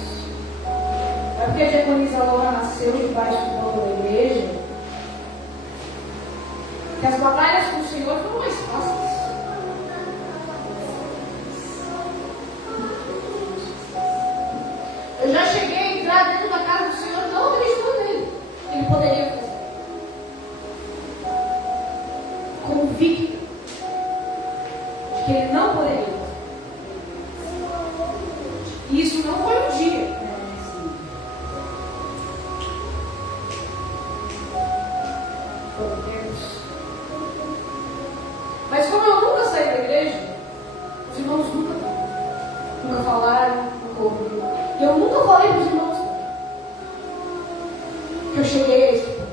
é porque a diaconisa Laura nasceu debaixo do banco da igreja, que as batalhas com o Senhor foram mais fáceis. Eu já cheguei a entrar dentro da casa do Senhor não acreditando nele. Ele poderia fazer. Convicto de que ele não poderia fazer. E isso não foi um dia. Foram tempos. Mas como eu nunca saí da igreja, os irmãos nunca falaram, nunca ouviram. E eu nunca falei para os irmãos que eu cheguei a esse ponto.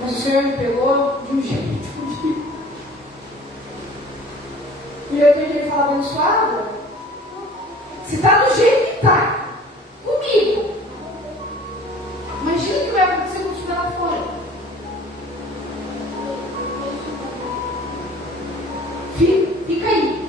Mas o Senhor me pegou de um jeito. E eu entendi ele falar: abençoado, se está do jeito que está, comigo, imagina o que vai acontecer quando estiver lá fora. Fica aí.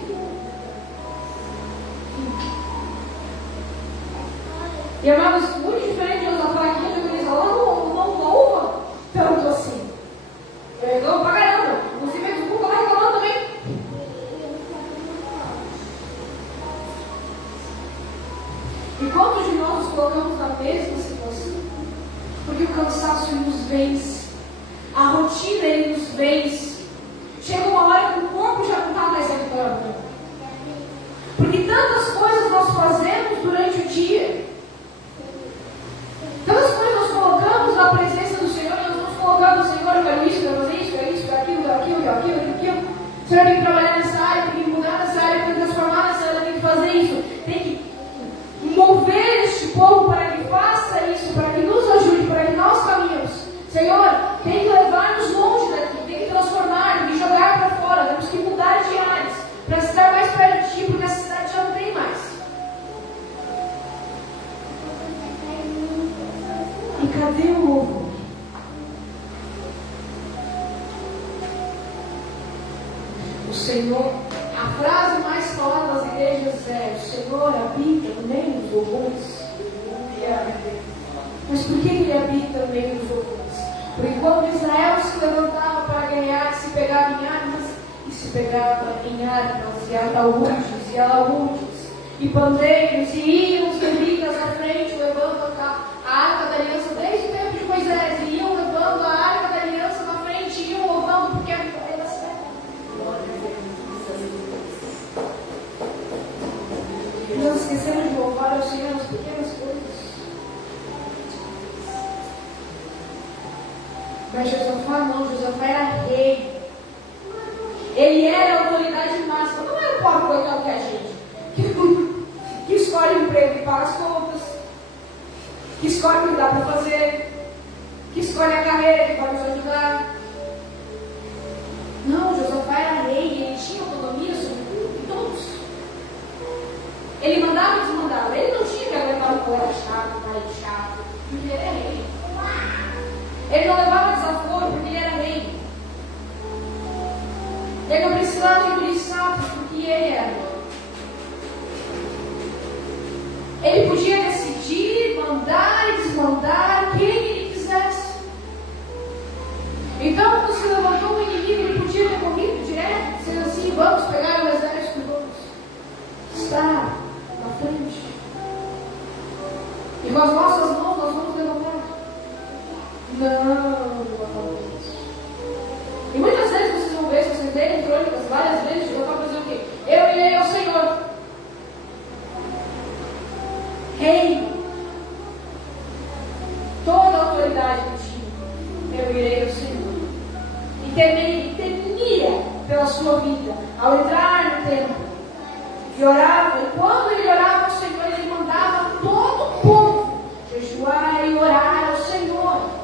o cansaço ele nos vence, a rotina ele nos vence. Chega uma hora que o corpo já não está mais aguentando. Porque tantas coisas nós fazemos durante o dia, tantas coisas nós colocamos na presença do Senhor, nós vamos colocando: Senhor, eu quero isso, eu quero fazer isso, eu quero isso, eu quero aquilo, eu quero aquilo, eu quero aquilo, eu quero aquilo. Senhor, tem que trabalhar nessa área, tem que mudar nessa área, tem que transformar nessa área, tem que fazer isso, tem que mover este povo para que faça isso, para que nos ajude, para que nós caminhemos. Senhor, tem que levar-nos longe daqui, tem que transformar, tem que jogar para fora, temos que mudar de áreas para estar mais perto de Ti, porque a cidade já não tem mais. E cadê o louvor? O Senhor, a frase mais falada das igrejas é: o Senhor habita no meio dos louvores. Mas por que ele habita no meio dos louvores? Porque quando Israel se levantava para ganhar, se pegava em armas, e ataúdes, e alaúdes, e pandeiros, e iam os levitas à frente, levando a arca da aliança desde o tempo de Moisés, e iam levando a arca da aliança na frente, e iam louvando, porque a vitória era certa. Nós esquecemos de louvar ao Senhor nas pequenas coisas. Mas Josafá não, Josafá era rei. Ele era a autoridade máxima, não era o pobre coitado que a gente, que escolhe o emprego e paga as contas, que escolhe o que dá para fazer, que escolhe a carreira que vai nos ajudar. Não, Josafá era rei, ele tinha autonomia sobre todos. Ele mandava e desmandava, ele não tinha que aguentar o povo chato, o marido chato, porque ele era rei. Ele não levava desaforo porque ele era rei. Ele não precisava engolir sapos porque ele era. Ele podia decidir, mandar e desmandar quem ele quisesse. Então, quando se levantou um inimigo, ele podia ter corrido direto, dizendo assim: vamos pegar o exército, vamos estar na frente. E com as nossas mãos nós vamos levantar. Não acontece. E muitas vezes vocês vão ver, se vocês lerem crônicas várias vezes, eu vou fazer o quê? Eu irei ao Senhor. Rei, toda a autoridade que tinha, eu irei ao Senhor. E temia pela sua vida, ao entrar no templo, e orava, e quando ele orava ao Senhor, ele mandava todo o povo jejuar e orar ao Senhor.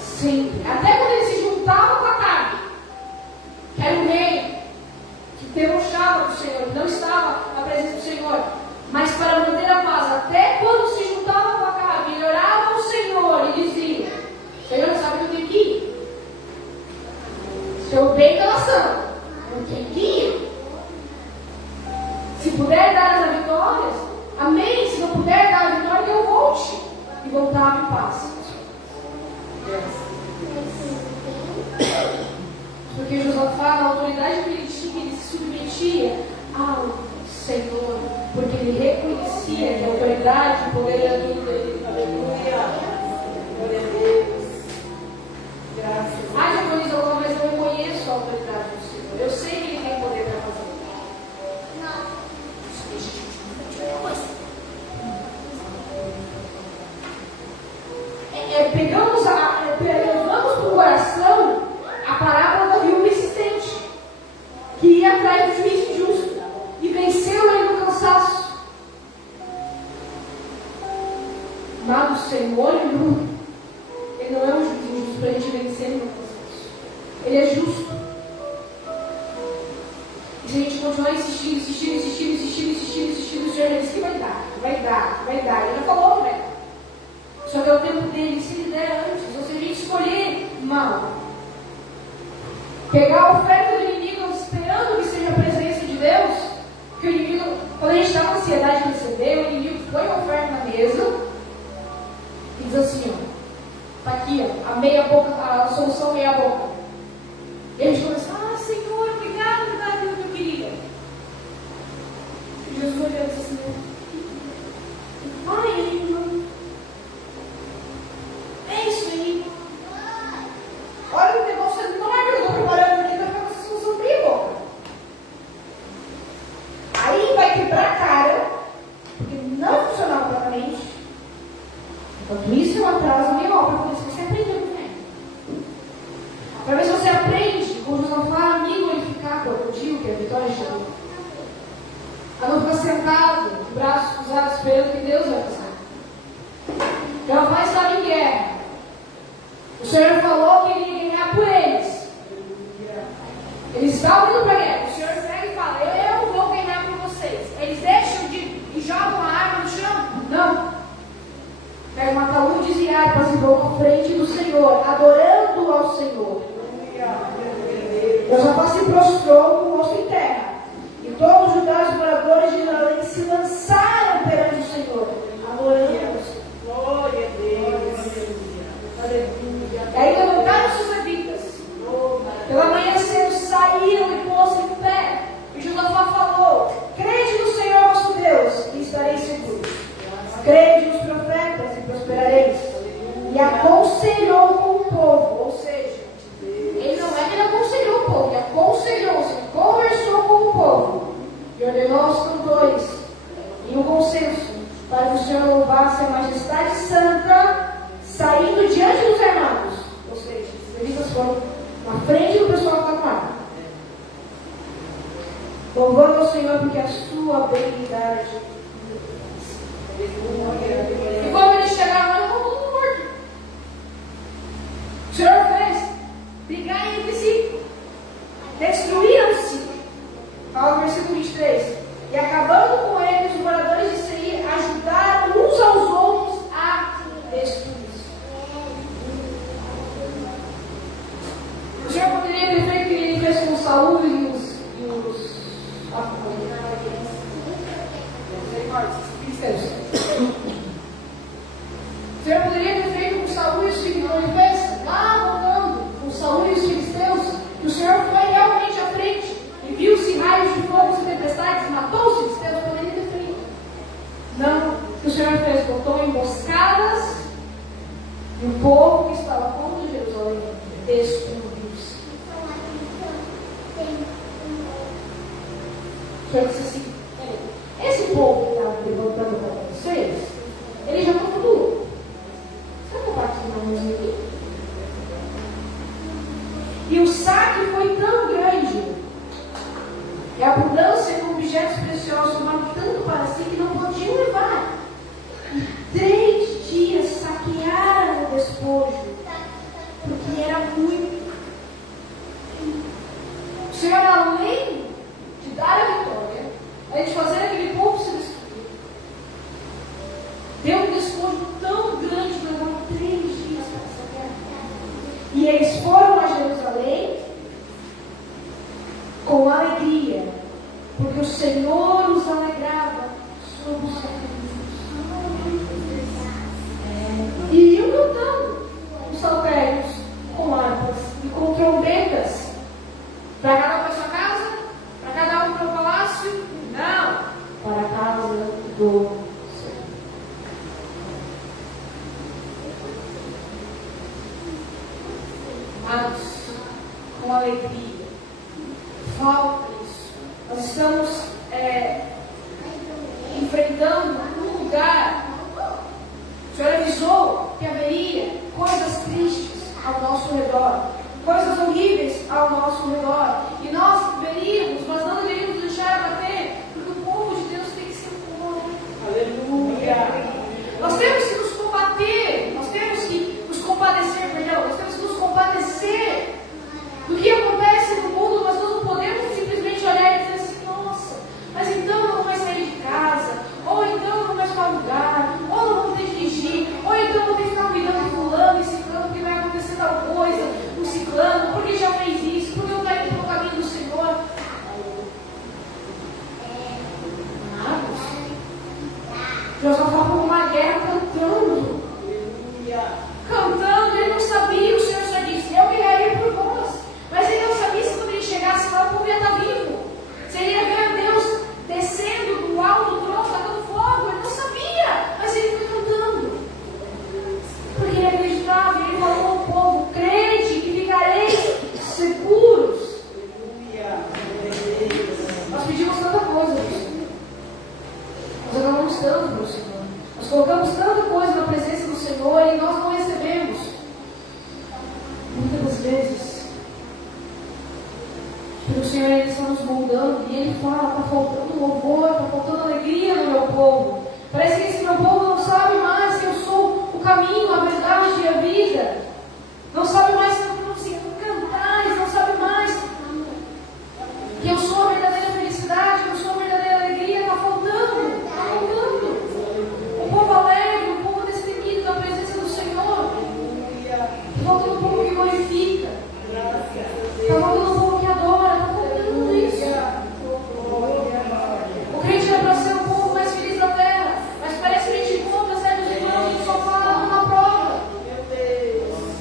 Sim, até quando ele se juntava com a carne, que era o rei, que debochava do Senhor, que não estava na presença do Senhor, mas para manter a paz, até quando se juntava com a carne, ele orava ao Senhor e dizia: Senhor, sabe que eu tenho que ir? Seu bem da nação, eu tenho que ir. Se puder dar as vitórias, amém. Se não puder dar a vitória, que eu volte. E voltava em paz. Porque Josafá, na autoridade que ele tinha, ele se submetia ao Senhor, porque ele reconhecia que a autoridade, o poder era tudo dele. Aleluia. Glória a Deus. Graças. Ah, já conheço alguma, mas eu reconheço a autoridade do Senhor. Eu sei que ele tem poder para fazer. Levamos para o coração a parábola da viúva insistente, que ia atrás do juiz injusto e venceu ele no cansaço. Mas o Senhor, ele não é um juiz injusto para a gente vencer no cansaço. Ele é justo. E se a gente continuar insistindo, o Senhor disse que vai dar. Ele já falou, né? Só que é o tempo dele, se ele der antes, ou se a gente escolher mal, pegar a oferta do inimigo esperando que seja a presença de Deus, que o inimigo, quando a gente está com ansiedade de receber, o inimigo põe a oferta na mesa e diz assim: ó, tá aqui, ó, a meia boca, a solução meia boca. E a gente começa: Senhor, obrigado, Enquanto isso, eu atraso a minha obra para ver se você aprendeu também. Para ver se você aprende, como Josafá, a me glorificar por contigo, que é a vitória de Jesus. A não ficar sentado, de braços cruzados, esperando que Deus vai fazer. Josafá estava em guerra. O Senhor falou que ele ia ganhar por eles. Eles estavam indo para a guerra. O Senhor pega e fala: eu vou ganhar por vocês. Eles deixam e jogam a arma no chão? Não. Pega uma talude e harpas e vão à frente do Senhor, adorando ao Senhor. Josafá se prostrou com o rosto em terra. E todos os judeus moradores de Jerusalém se lançaram perante o Senhor, adorando ao Senhor. Glória a Deus. Aleluia. E aí levantaram seus levitas. Pela manhã cedo saíram e pôs-se em pé. E Josafá falou: crede no Senhor vosso Deus e estareis seguros. Crede nos profetas e prosperareis. E aconselhou com o povo. Ou seja, ele não é que ele aconselhou o povo, ele aconselhou-se, conversou com o povo. E ordenou aos cantores, em um consenso, para que o Senhor louvasse a majestade santa, saindo diante dos hermanos. Ou seja, os levitas foram na frente do pessoal que está com arma. Louvando ao Senhor porque a sua benignidade. E quando eles chegaram lá, ficou todo morto. O Senhor fez brigar entre si, destruíram-se. Fala no versículo 23. E acabando com eles, os moradores de Seir ajudaram uns aos outros a destruir-se. O Senhor poderia ter feito o que ele fez com Saul e os filisteus. O Senhor poderia ter feito com Saul e os filisteus, lá voltando com Saul e os filisteus, que o Senhor foi realmente à frente e viu-se raios de fogo e tempestades, matou os filisteus, poderia ter feito. Não, o que o Senhor fez, botou emboscadas e o povo que estava contra Jerusalém destruiu-se. O Senhor disse assim: esse povo que está levantando para vocês, ele já está tudo. Será que eu parto de uma mãozinha aqui? E o saque foi tão grande, e a abundância de objetos preciosos tomaram tanto para si que não podiam levar. E 3 dias saquearam o despojo, porque era muito. O Senhor, além de dar a vitória, além de fazer aquele povo se destruir, deu um despojo tão grande que levaram 3 dias para saquear. E eles foram a Jerusalém com alegria, porque o Senhor os alegrava sobre os sacrifícios. E iam cantando os saltérios com harpas e com trombetas. Para cada um para sua casa? Para cada um para o palácio? Não! Para a casa do Senhor. Amados, com alegria. Falta isso. Nós estamos enfrentando um lugar. O Senhor avisou que haveria coisas tristes ao nosso redor, coisas horríveis ao nosso redor. E nós veríamos, mas não deveríamos deixar abater, porque o povo de Deus tem que ser um povo. Aleluia! Nós temos que nos combater, nós temos que nos compadecer, nós temos que nos compadecer do que acontece no mundo, mas nós não podemos simplesmente olhar e dizer assim: nossa, mas então eu não vou sair de casa, ou então eu não vou mais para lugar, ou não vou ter que dirigir, ou então eu vou ter que ficar cuidando de fulano e ciclano, porque vai acontecer tal coisa, um ciclano, porque já fez isso, porque eu estou indo pelo caminho do Senhor. Amados, Josafá foi uma guerra cantando. Cantando, ele não sabia, o Senhor só disse: eu guerrearia por vós. Mas ele não sabia se quando ele chegasse lá o povo ia estar vivo. Se ele ia ver a Deus descendo do alto do trono, tacando fogo, ele não sabia. Mas ele foi cantando. Porque ele acreditava, ele falou ao povo: crede que ficareis seguros. Nós pedimos tanta coisa, Senhor. Nós não estamos, meu Senhor. Nós colocamos tanta coisa na presença do Senhor e nós não recebemos. Muitas das vezes, porque o Senhor ele está nos moldando e Ele fala, está faltando louvor, está faltando alegria no meu povo. Parece que esse meu povo não sabe mais que eu sou o caminho, a verdade e a vida. Não sabe mais que eu consigo cantar, eles não sabem mais que eu sou a verdadeira felicidade, que eu sou a verdadeira alegria. Está faltando, está faltando. Um povo alegre, um povo destemido na presença do Senhor. Está faltando um povo que glorifica. Está faltando um povo que adora. Está faltando isso. O crente é para ser um povo mais feliz da terra. Mas parece que a gente encontra certos irmãos, a gente só fala numa prova.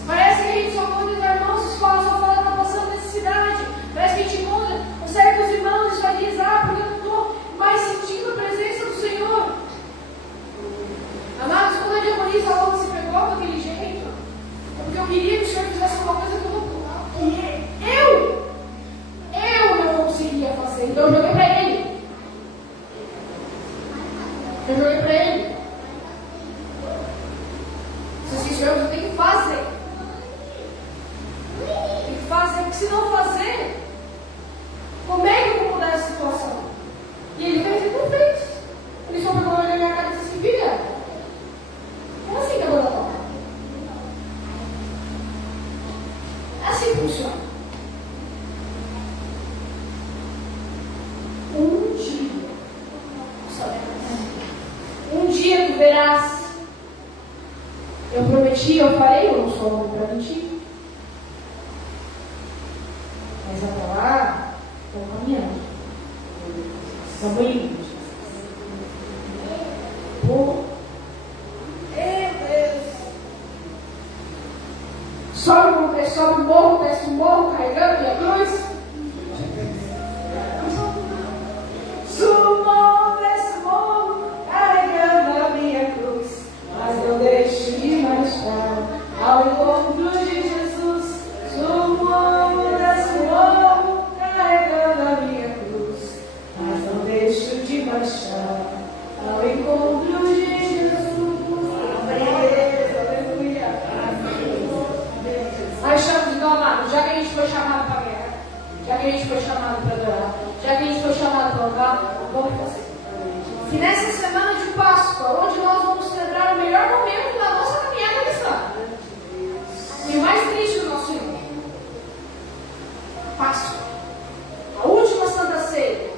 Parece que a gente só encontra irmãos que só fala que está passando necessidade. Parece que a gente encontra certos irmãos e só diz, porque eu não estou mais sentindo a presença do Senhor. Amados, quando a diaconisa Alva se pegou daquele jeito, é porque eu queria que o Senhor fizesse uma coisa que eu não conseguia fazer. Então eu joguei para ele. Se Senhor, eu tenho que fazer. Tem que fazer, porque se não fazer, como é que eu vou mudar essa situação? E ele fez e não fez. Ele só pegou na minha cara e disse assim, filha, como assim que eu vou dar toca? É assim que funciona. Um dia tu verás. Eu prometi, eu farei, eu não sou homem para mentir. Mas até lá, estou caminhando. Estamos indo. Meu Deus. Sobe o morro, desce o morro, carregando minha cruz. Subo o morro, desce o morro, carregando a minha cruz. Mas eu deixo de marchar ao encontro de Jesus. Subo o morro, desce o morro, carregando a minha cruz. Mas não deixo de marchar ao encontro de Jesus. Aleluia. Aí chama de amado, já que a gente foi chamado para guerra, já que a gente foi chamado para adorar, já que a gente foi chamado para louvar, vamos fazer. Que nessa semana de Páscoa, onde nós vamos celebrar o melhor momento da nossa caminhada cristã, e o mais triste do nosso irmão, Páscoa, a última Santa Ceia,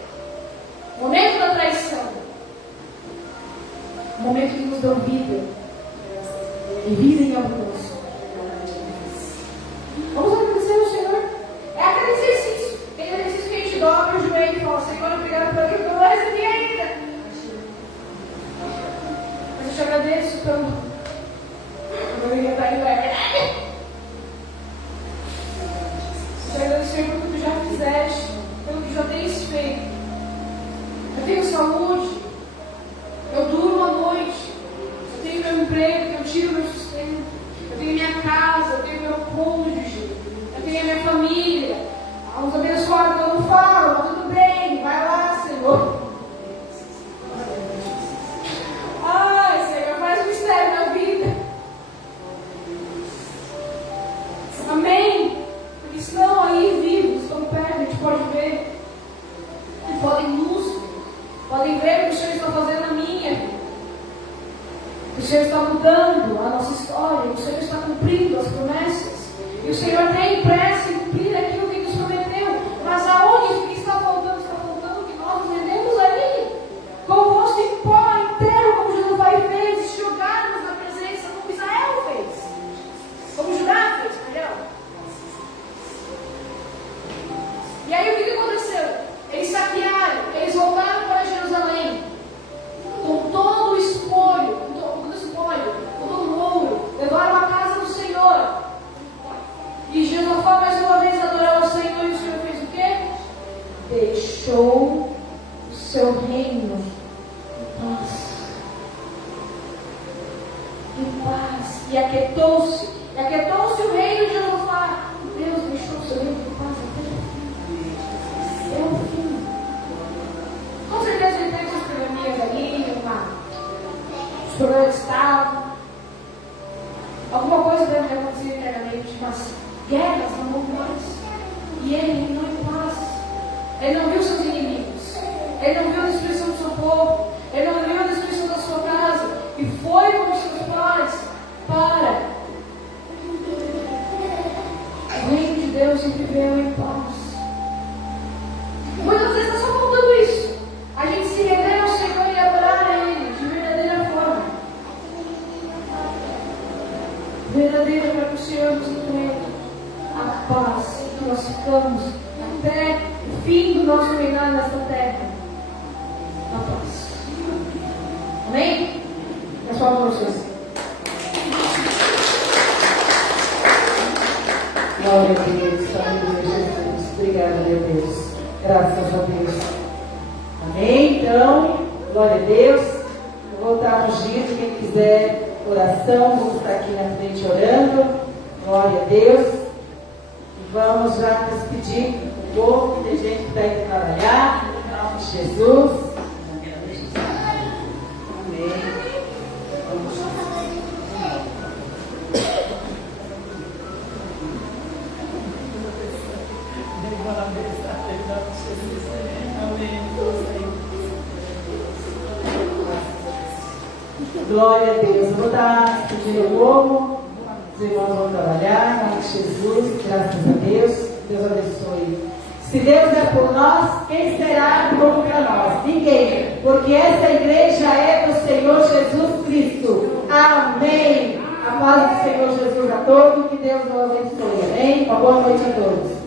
momento da traição, momento que nos deu vida, e vida em abundância. Vamos agradecer ao Senhor. É aquele exercício. Tem exercício que a gente dobra o joelho e fala, Senhor, obrigado por aquilo que eu não recebi ainda. Mas eu te agradeço pelo meu ia estar indo, é verdade. Eu te agradeço, Senhor, pelo que tu já fizeste, pelo que já tens feito. Eu tenho saúde, eu durmo à noite, eu tenho meu emprego, eu tiro meu sustento, eu tenho minha casa, eu tenho meu cônjuge, eu tenho a minha família. Uns abençoados que eu não falo, mas tudo bem, vai lá, Senhor. Ai, Senhor, faz um mistério na vida. Amém? Porque estão aí vivos, estão perto, a gente pode ver. E podem nos ver. Podem ver o que o Senhor está fazendo na minha vida. O Senhor está mudando a nossa história. O Senhor está cumprindo as promessas. E o Senhor tem pressa em cumprir aquilo que nos prometeu. Mas aonde está faltando que nós nos rendemos ali. Com o rosto em pó, em terra, como Jeová fez, jogados na presença, como Israel fez. Como Judá fez, perdão. E aí o que aconteceu? Eles saquearam, eles voltaram para Jerusalém com todo o espólio, com todo o ouro, levaram a casa do Senhor. E Jeová mais uma vez adorou ao Senhor, e o Senhor fez o quê? Deixou o seu reino em paz. Em paz. E aquietou-se o reino de Jeová. Deus deixou o seu reino em paz até o fim. Com certeza ele tem seus probleminhas ali, os problemas Ele não viu a destruição do seu povo. Ele não viu a destruição da sua casa. E foi com os seus pais para o reino de Deus sempre veio em paz. Muitas vezes está só faltando isso. A gente se render ao Senhor e adorar a Ele de verdadeira forma. Verdadeira para que o Senhor nos entregue a paz que nós ficamos até o fim do nosso reinado nesta terra. A paz. Amém? Pessoal, para vocês. Glória a Deus, aleluia, Jesus. Obrigada, meu Deus. Graças a Deus. Amém? Então, glória a Deus. Eu vou estar ungindo. Quem quiser oração, vamos estar aqui na frente orando. Glória a Deus. E vamos já despedir do povo. Tem gente que está indo trabalhar. Em nome de Jesus. Amém. Glória a Deus. Eu vou estar pedindo ao povo. Os irmãos vão trabalhar. Em nome de Jesus. Graças a Deus. Deus abençoe. Se Deus é por nós, quem será contra nós? Ninguém. Porque essa igreja é do Senhor Jesus Cristo. Amém. A paz do Senhor Jesus a todos. Que Deus nos abençoe. Amém. Uma boa noite a todos.